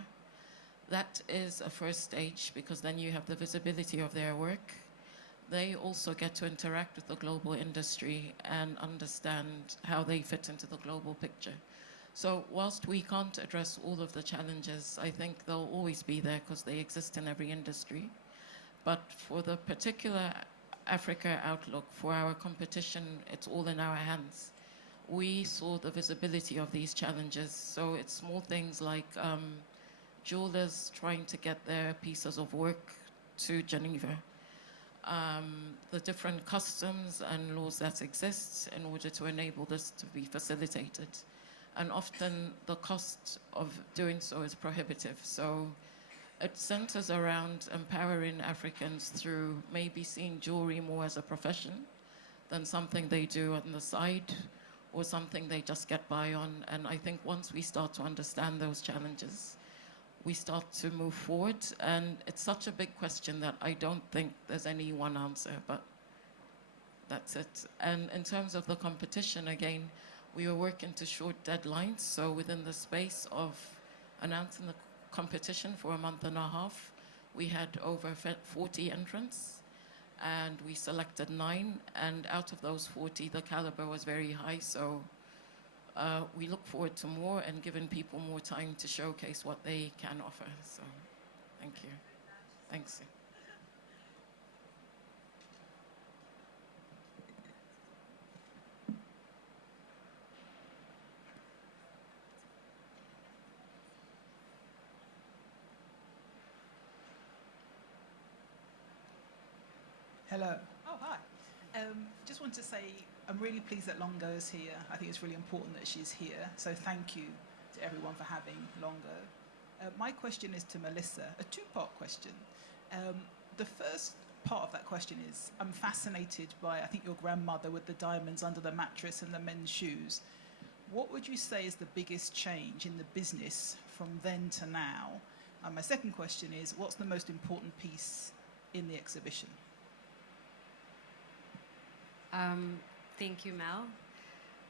That is a first stage, because then you have the visibility of their work. They also get to interact with the global industry and understand how they fit into the global picture. So whilst we can't address all of the challenges, I think they'll always be there because they exist in every industry. But for the particular Africa outlook, for our competition, it's all in our hands. We saw the visibility of these challenges. So it's small things like jewelers trying to get their pieces of work to Geneva. The different customs and laws that exist in order to enable this to be facilitated. And often the cost of doing so is prohibitive. So it centers around empowering Africans through maybe seeing jewelry more as a profession than something they do on the side or something they just get by on. And I think once we start to understand those challenges, we start to move forward. And it's such a big question that I don't think there's any one answer, but that's it. And in terms of the competition, again, we were working to short deadlines. So within the space of announcing the competition for a month and a half, we had over 40 entrants, and we selected 9. And out of those 40, the caliber was very high. So we look forward to more and giving people more time to showcase what they can offer. So thank you. Thanks. Hello. Oh, hi. Just want to say I'm really pleased that Longo is here. I think it's really important that she's here. So thank you to everyone for having Longo. My question is to Melissa, a two-part question. The first part of that question is, I'm fascinated by, I think, your grandmother with the diamonds under the mattress and the men's shoes. What would you say is the biggest change in the business from then to now? And my second question is, what's the most important piece in the exhibition? Thank you, Mel.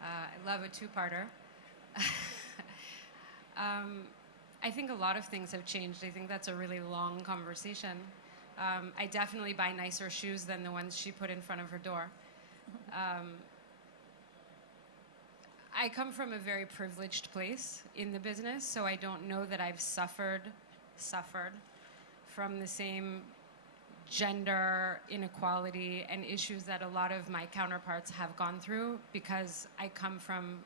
I love a two-parter. I think a lot of things have changed. I think that's a really long conversation. I definitely buy nicer shoes than the ones she put in front of her door. I come from a very privileged place in the business, so I don't know that I've suffered from the same gender inequality and issues that a lot of my counterparts have gone through, because I come from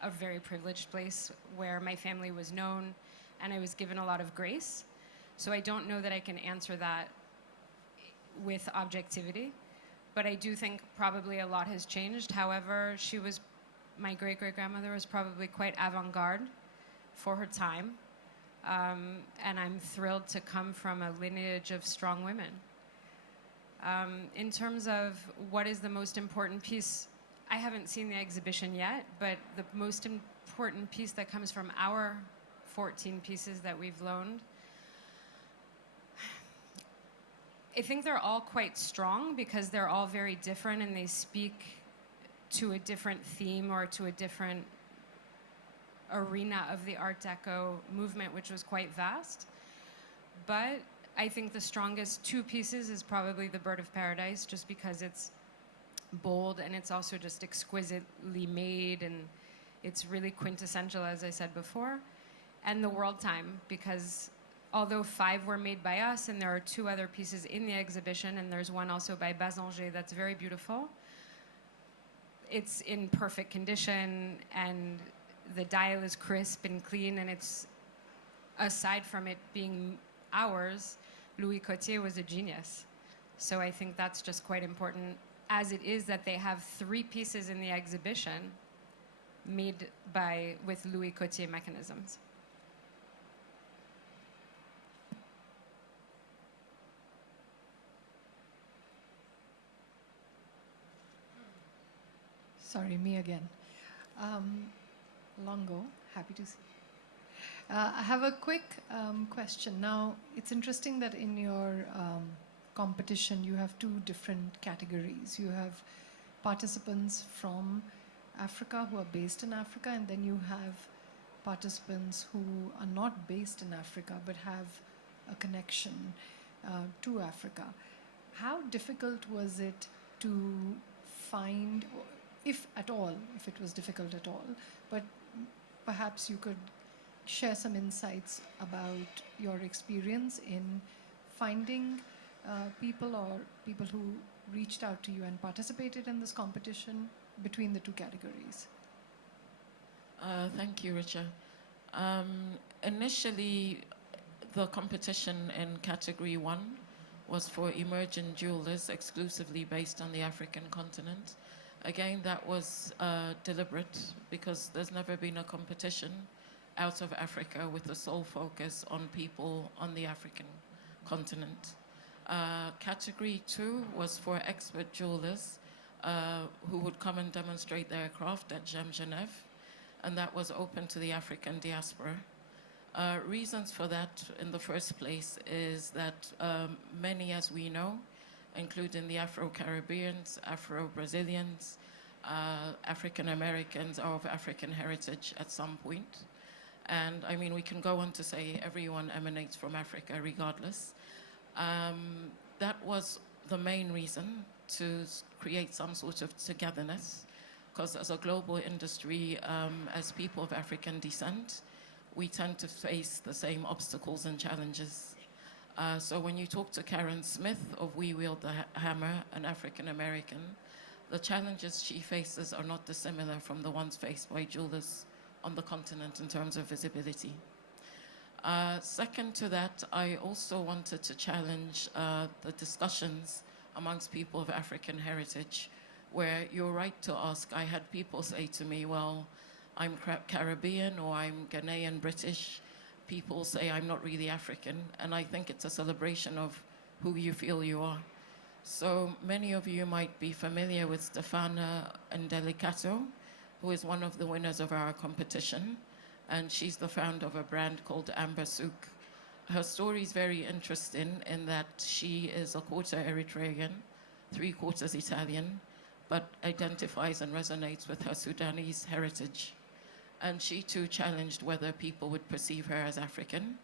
a very privileged place where my family was known and I was given a lot of grace. So I don't know that I can answer that with objectivity, but I do think probably a lot has changed. However, my great-great-grandmother was probably quite avant-garde for her time. And I'm thrilled to come from a lineage of strong women. In terms of what is the most important piece, I haven't seen the exhibition yet, but the most important piece that comes from our 14 pieces that we've loaned, I think they're all quite strong because they're all very different and they speak to a different theme or to a different arena of the Art Deco movement, which was quite vast. But I think the strongest two pieces is probably the Bird of Paradise, just because it's bold and it's also just exquisitely made and it's really quintessential, as I said before. And the World Time, because although 5 were made by us and there are 2 other pieces in the exhibition and there's one also by Bazanger that's very beautiful, it's in perfect condition and the dial is crisp and clean, and it's, aside from it being ours, Louis Cotier was a genius. So I think that's just quite important. as it is that they have 3 pieces in the exhibition made with Louis Cotier mechanisms. Sorry, me again. Longo, happy to see. I have a quick question. Now, it's interesting that in your competition, you have 2 different categories. You have participants from Africa who are based in Africa, and then you have participants who are not based in Africa but have a connection to Africa. How difficult was it to find, if at all, if it was difficult at all, but perhaps you could share some insights about your experience in finding people who reached out to you and participated in this competition between the 2 categories? Thank you, Richard. Initially, the competition in category 1 was for emerging jewelers exclusively based on the African continent. Again, that was deliberate because there's never been a competition out of Africa with the sole focus on people on the African continent. Category 2 was for expert jewelers who would come and demonstrate their craft at GemGene, and that was open to the African diaspora. Reasons for that in the first place is that many, as we know, including the Afro-Caribbeans, Afro-Brazilians, African-Americans are of African heritage at some point. And I mean, we can go on to say everyone emanates from Africa regardless. That was the main reason to create some sort of togetherness, because as a global industry, as people of African descent, we tend to face the same obstacles and challenges. So when you talk to Karen Smith of We Wield the Hammer, an African American, the challenges she faces are not dissimilar from the ones faced by jewelers on the continent in terms of visibility. Second to that, I also wanted to challenge the discussions amongst people of African heritage, where you're right to ask. I had people say to me, well, I'm Caribbean or I'm Ghanaian British. People say I'm not really African, and I think it's a celebration of who you feel you are. So many of you might be familiar with Stefana Ndelicato, who is one of the winners of our competition, and she's the founder of a brand called Amber Souk. Her story is very interesting in that she is a quarter Eritrean, 3/4 Italian, but identifies and resonates with her Sudanese heritage. And she too challenged whether people would perceive her as African.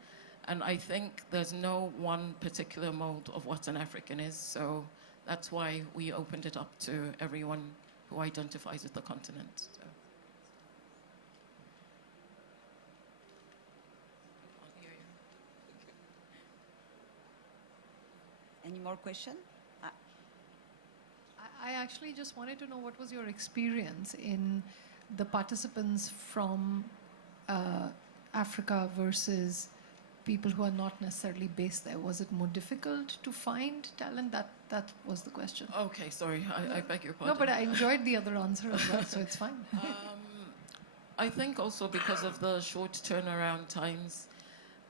And I think there's no one particular mold of what an African is, so that's why we opened it up to everyone who identifies with the continent. So. Any more questions? I actually just wanted to know what was your experience in the participants from Africa versus people who are not necessarily based there. Was it more difficult to find talent? That was the question. Okay, sorry, I beg your pardon. No, but I enjoyed the other answer as well, so it's fine. I think also because of the short turnaround times,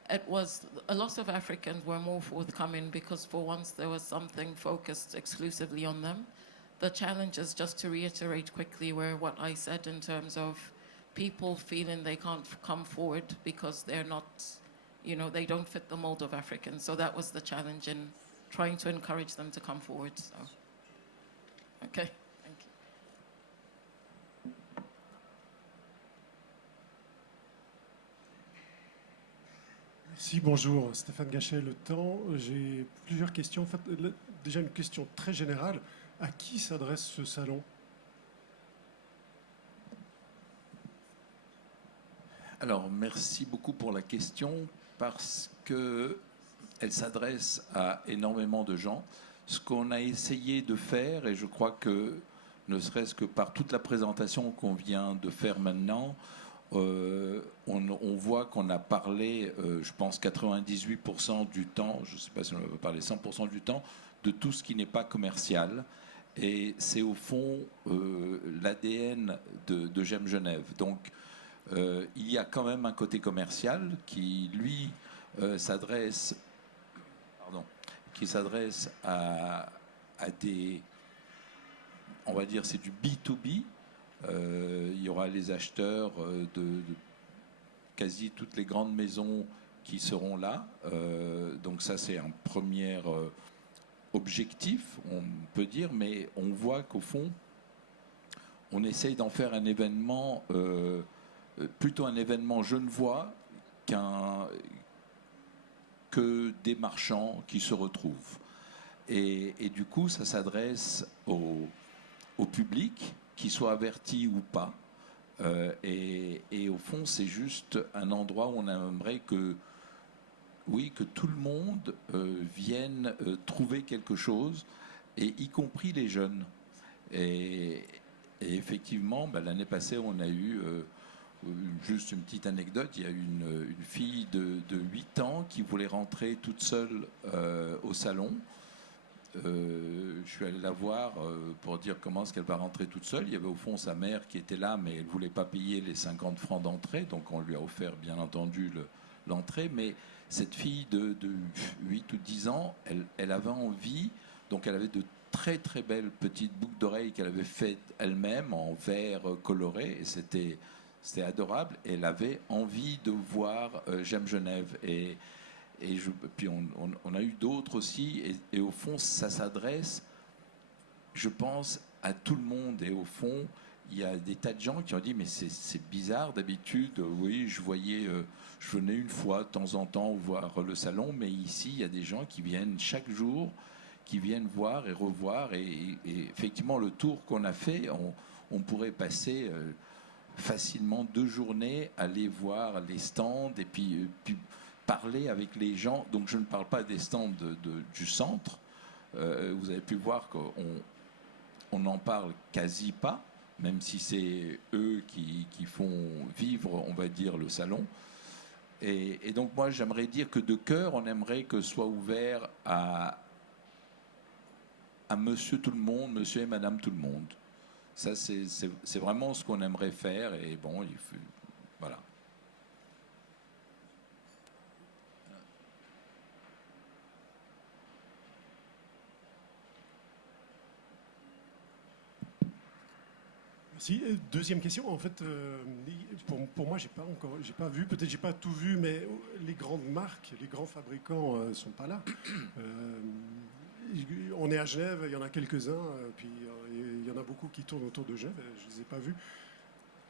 it was a lot of Africans were more forthcoming because for once there was something focused exclusively on them. The challenges, just to reiterate quickly, were what I said in terms of people feeling they can't come forward because they're not, they don't fit the mold of Africans. So that was the challenge in trying to encourage them to come forward. So, okay, thank you. Merci, bonjour, Stéphane Gachet, Le Temps. J'ai plusieurs questions. En fait, déjà une question très générale. À qui s'adresse ce salon? Alors, merci beaucoup pour la question parce qu'elle s'adresse à énormément de gens. Ce qu'on a essayé de faire, et je crois que ne serait-ce que par toute la présentation qu'on vient de faire maintenant, on voit qu'on a parlé, je pense, 98% du temps, je ne sais pas si on va parler 100% du temps, de tout ce qui n'est pas commercial. Et c'est au fond l'ADN de GEM Genève. Donc il y a quand même un côté commercial qui, lui, s'adresse à des, on va dire, c'est du B2B. Il y aura les acheteurs de quasi toutes les grandes maisons qui seront là. Donc ça, c'est un premier objectif, on peut dire, mais on voit qu'au fond, on essaye d'en faire un événement, plutôt un événement genevois que des marchands qui se retrouvent. Et du coup, ça s'adresse au public, qu'il soit averti ou pas. Et au fond, c'est juste un endroit où on aimerait que tout le monde vienne trouver quelque chose, et y compris les jeunes. Et effectivement, l'année passée, on a eu, juste une petite anecdote, il y a eu une fille de 8 ans qui voulait rentrer toute seule au salon. Je suis allé la voir pour dire comment est-ce qu'elle va rentrer toute seule. Il y avait au fond sa mère qui était là, mais elle ne voulait pas payer les 50 francs d'entrée, donc on lui a offert bien entendu l'entrée. Mais cette fille de 8 ou 10 ans, elle avait envie, donc elle avait de très très belles petites boucles d'oreilles qu'elle avait faites elle-même en verre coloré, et c'était adorable. Et elle avait envie de voir GEM Genève. Puis on a eu d'autres aussi, et au fond, ça s'adresse, je pense, à tout le monde. Et au fond, il y a des tas de gens qui ont dit, mais c'est bizarre, d'habitude, oui, je venais une fois de temps en temps voir le salon, mais ici, il y a des gens qui viennent chaque jour, qui viennent voir et revoir. Et effectivement, le tour qu'on a fait, on pourrait passer facilement 2 journées, aller voir les stands, et puis parler avec les gens. Donc je ne parle pas des stands du centre. Vous avez pu voir qu'on n'en parle quasi pas, même si c'est eux qui font vivre, on va dire, le salon. Et donc moi, j'aimerais dire que de cœur, on aimerait que soit ouvert à monsieur tout le monde, monsieur et madame tout le monde. Ça, c'est vraiment ce qu'on aimerait faire. Et bon, voilà. Si, deuxième question. En fait, pour moi, j'ai pas vu, peut-être j'ai pas tout vu, mais les grandes marques, les grands fabricants sont pas là. On est à Genève, il y en a quelques-uns, puis il y en a beaucoup qui tournent autour de Genève. Je les ai pas vus.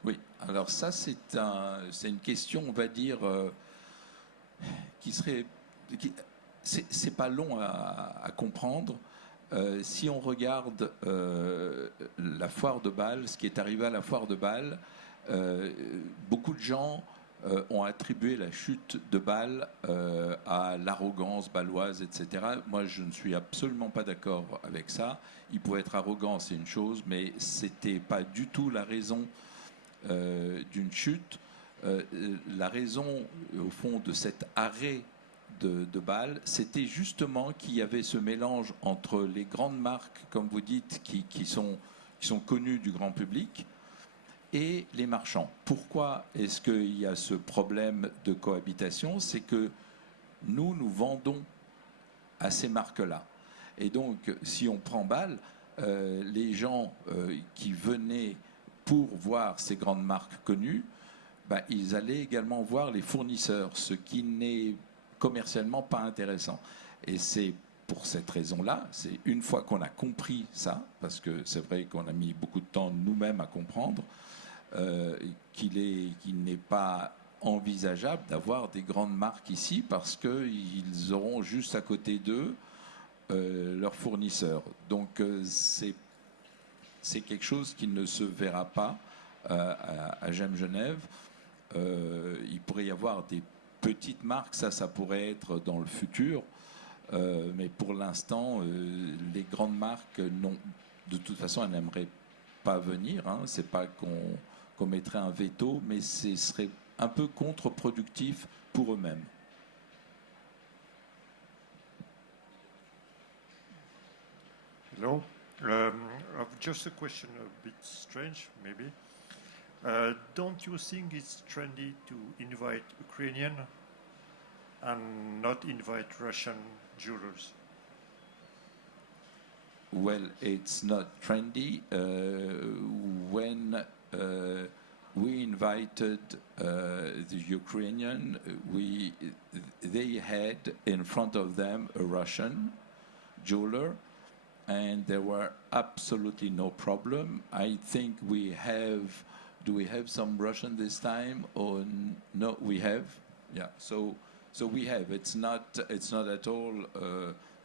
Oui. Alors ça, c'est une question, on va dire, qui serait, c'est pas long à comprendre. Si on regarde la foire de Bâle, ce qui est arrivé à la foire de Bâle, beaucoup de gens ont attribué la chute de Bâle à l'arrogance bâloise, etc. Moi, je ne suis absolument pas d'accord avec ça. Il pouvait être arrogant, c'est une chose, mais c'était pas du tout la raison d'une chute. La raison, au fond, de cet arrêt de Bâle, c'était justement qu'il y avait ce mélange entre les grandes marques, comme vous dites, qui sont connues du grand public, et les marchands. Pourquoi est-ce qu'il y a ce problème de cohabitation? C'est que nous vendons à ces marques-là. Et donc, si on prend Bâle, les gens qui venaient pour voir ces grandes marques connues, ils allaient également voir les fournisseurs, ce qui n'est commercialement pas intéressant. Et c'est pour cette raison-là, c'est une fois qu'on a compris ça, parce que c'est vrai qu'on a mis beaucoup de temps nous-mêmes à comprendre, qu'il n'est pas envisageable d'avoir des grandes marques ici, parce qu'ils auront juste à côté d'eux leurs fournisseurs. Donc c'est quelque chose qui ne se verra pas à GEM Genève. Il pourrait y avoir des petites marques, ça pourrait être dans le futur, mais pour l'instant, les grandes marques, non, de toute façon, elles n'aimeraient pas venir. Hein. C'est pas qu'on mettrait un veto, mais ce serait un peu contre-productif pour eux-mêmes. Hello. I've just a question a bit strange, maybe. Don't you think it's trendy to invite Ukrainian and not invite Russian jurors? Well, it's not trendy. When we invited the Ukrainian, they had in front of them a Russian jeweler, and there were absolutely no problem. I think we have. Do we have some Russian this time? Or no, we have. Yeah. So we have. It's not at all.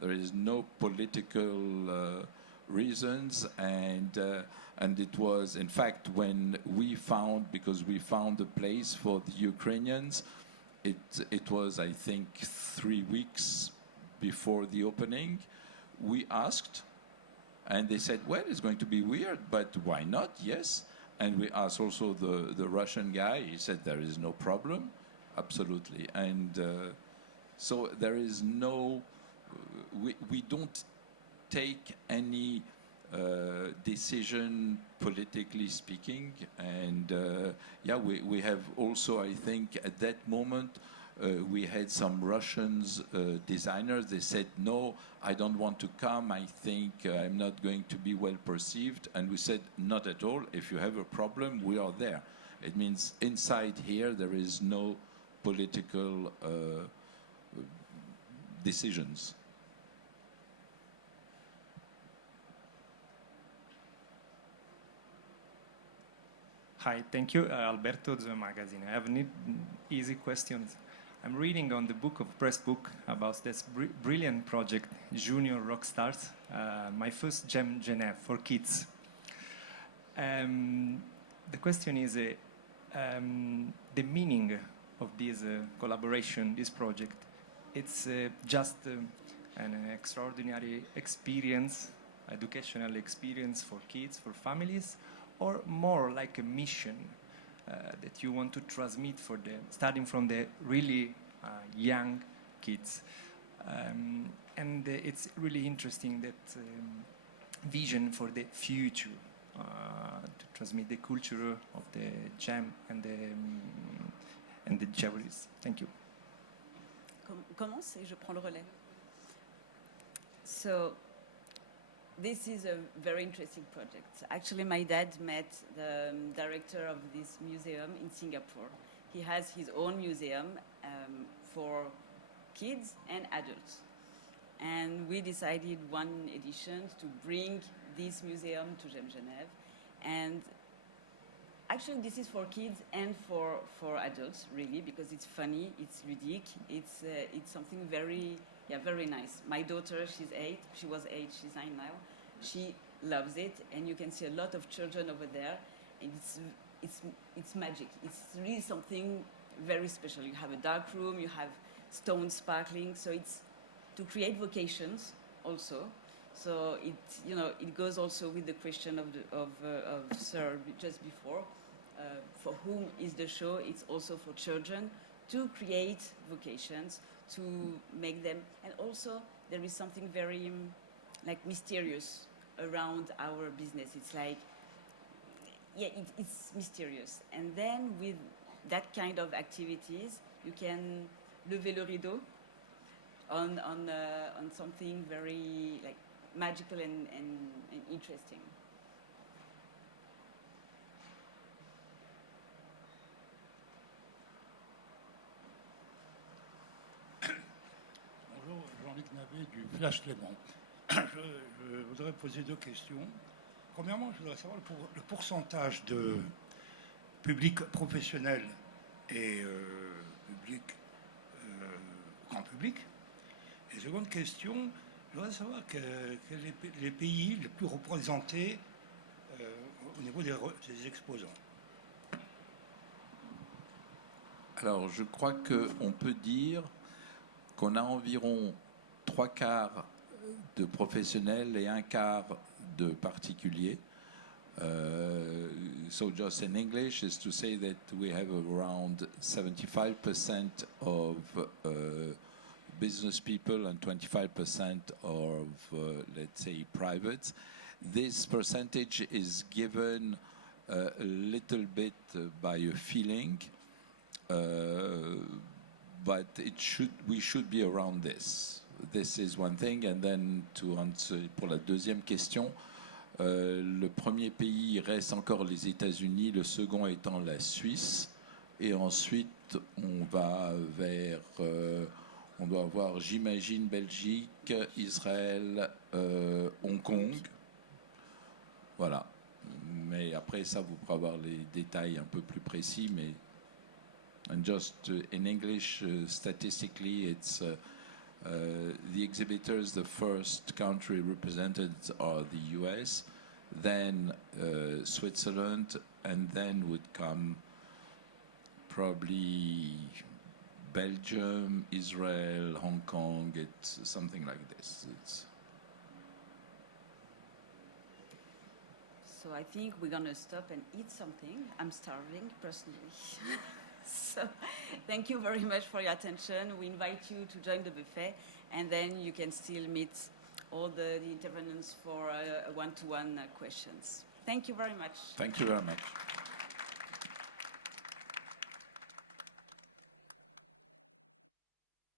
There is no political reasons, and it was, in fact, when we found, because we found a place for the Ukrainians, it was, I think, 3 weeks before the opening. We asked, and they said, well, it's going to be weird, but why not? Yes. And we asked also the Russian guy. He said, there is no problem. Absolutely. And so there is no... We don't take any decision politically speaking, and we have also, I think, at that moment we had some Russians designers. They said, no, I don't want to come. I think I'm not going to be well perceived. And we said, not at all. If you have a problem, we are there. It means inside here there is no political decisions. Hi, thank you. Alberto, the magazine. I have easy questions. I'm reading on the book of Press book about this brilliant project, Junior Rock Stars, my first GemGene for kids. The question is the meaning of this collaboration, this project. It's just an extraordinary experience, educational experience for kids, for families, or more like a mission that you want to transmit for them, starting from the really young kids. And it's really interesting that vision for the future, to transmit the culture of the gem and the jewelries. Thank you. Commence et je prends le relais. So, this is a very interesting project. Actually, my dad met the director of this museum in Singapore. He has his own museum for kids and adults. And we decided one edition to bring this museum to GemGene. And actually, this is for kids and for adults, really, because it's funny, it's ludique, it's something very nice. My daughter, she's 8, she was 8, she's 9 now. She loves it, and you can see a lot of children over there, and it's magic. It's really something very special. You have a dark room, you have stones sparkling, so it's to create vocations also. So it goes also with the question of Sir just before. For whom is the show? It's also for children to create vocations, to make them, and also there is something very mysterious around our business. It's like, it's mysterious. And then with that kind of activities, you can lever le rideau on something very magical and interesting. Bonjour, Jean-Luc Navet du Flash Clément. Je voudrais poser 2 questions. Premièrement, je voudrais savoir le pourcentage de public professionnel et public grand public. Et seconde question, je voudrais savoir quels sont les pays les plus représentés au niveau des exposants. Alors, je crois qu'on peut dire qu'on a environ 3/4 de professionnels et 1/4 de particuliers. So just in English is to say that we have around 75% of business people and 25% of, let's say, privates. This percentage is given a little bit by a feeling, but we should be around this. This is one thing, and then to answer pour la deuxième question, le premier pays reste encore les États-Unis, le second étant la Suisse, et ensuite on va vers, on doit avoir, j'imagine, Belgique, Israël, Hong Kong. Voilà. Mais après ça, vous pourrez avoir les détails un peu plus précis. Mais and just in English, statistically, it's the exhibitors. The first country represented are the U.S., then Switzerland, and then would come probably Belgium, Israel, Hong Kong. It's something like this. So I think we're going to stop and eat something. I'm starving, personally. So thank you very much for your attention. We invite you to join the buffet, and then you can still meet all the intervenants for one-to-one questions. Thank you very much. Thank you very much.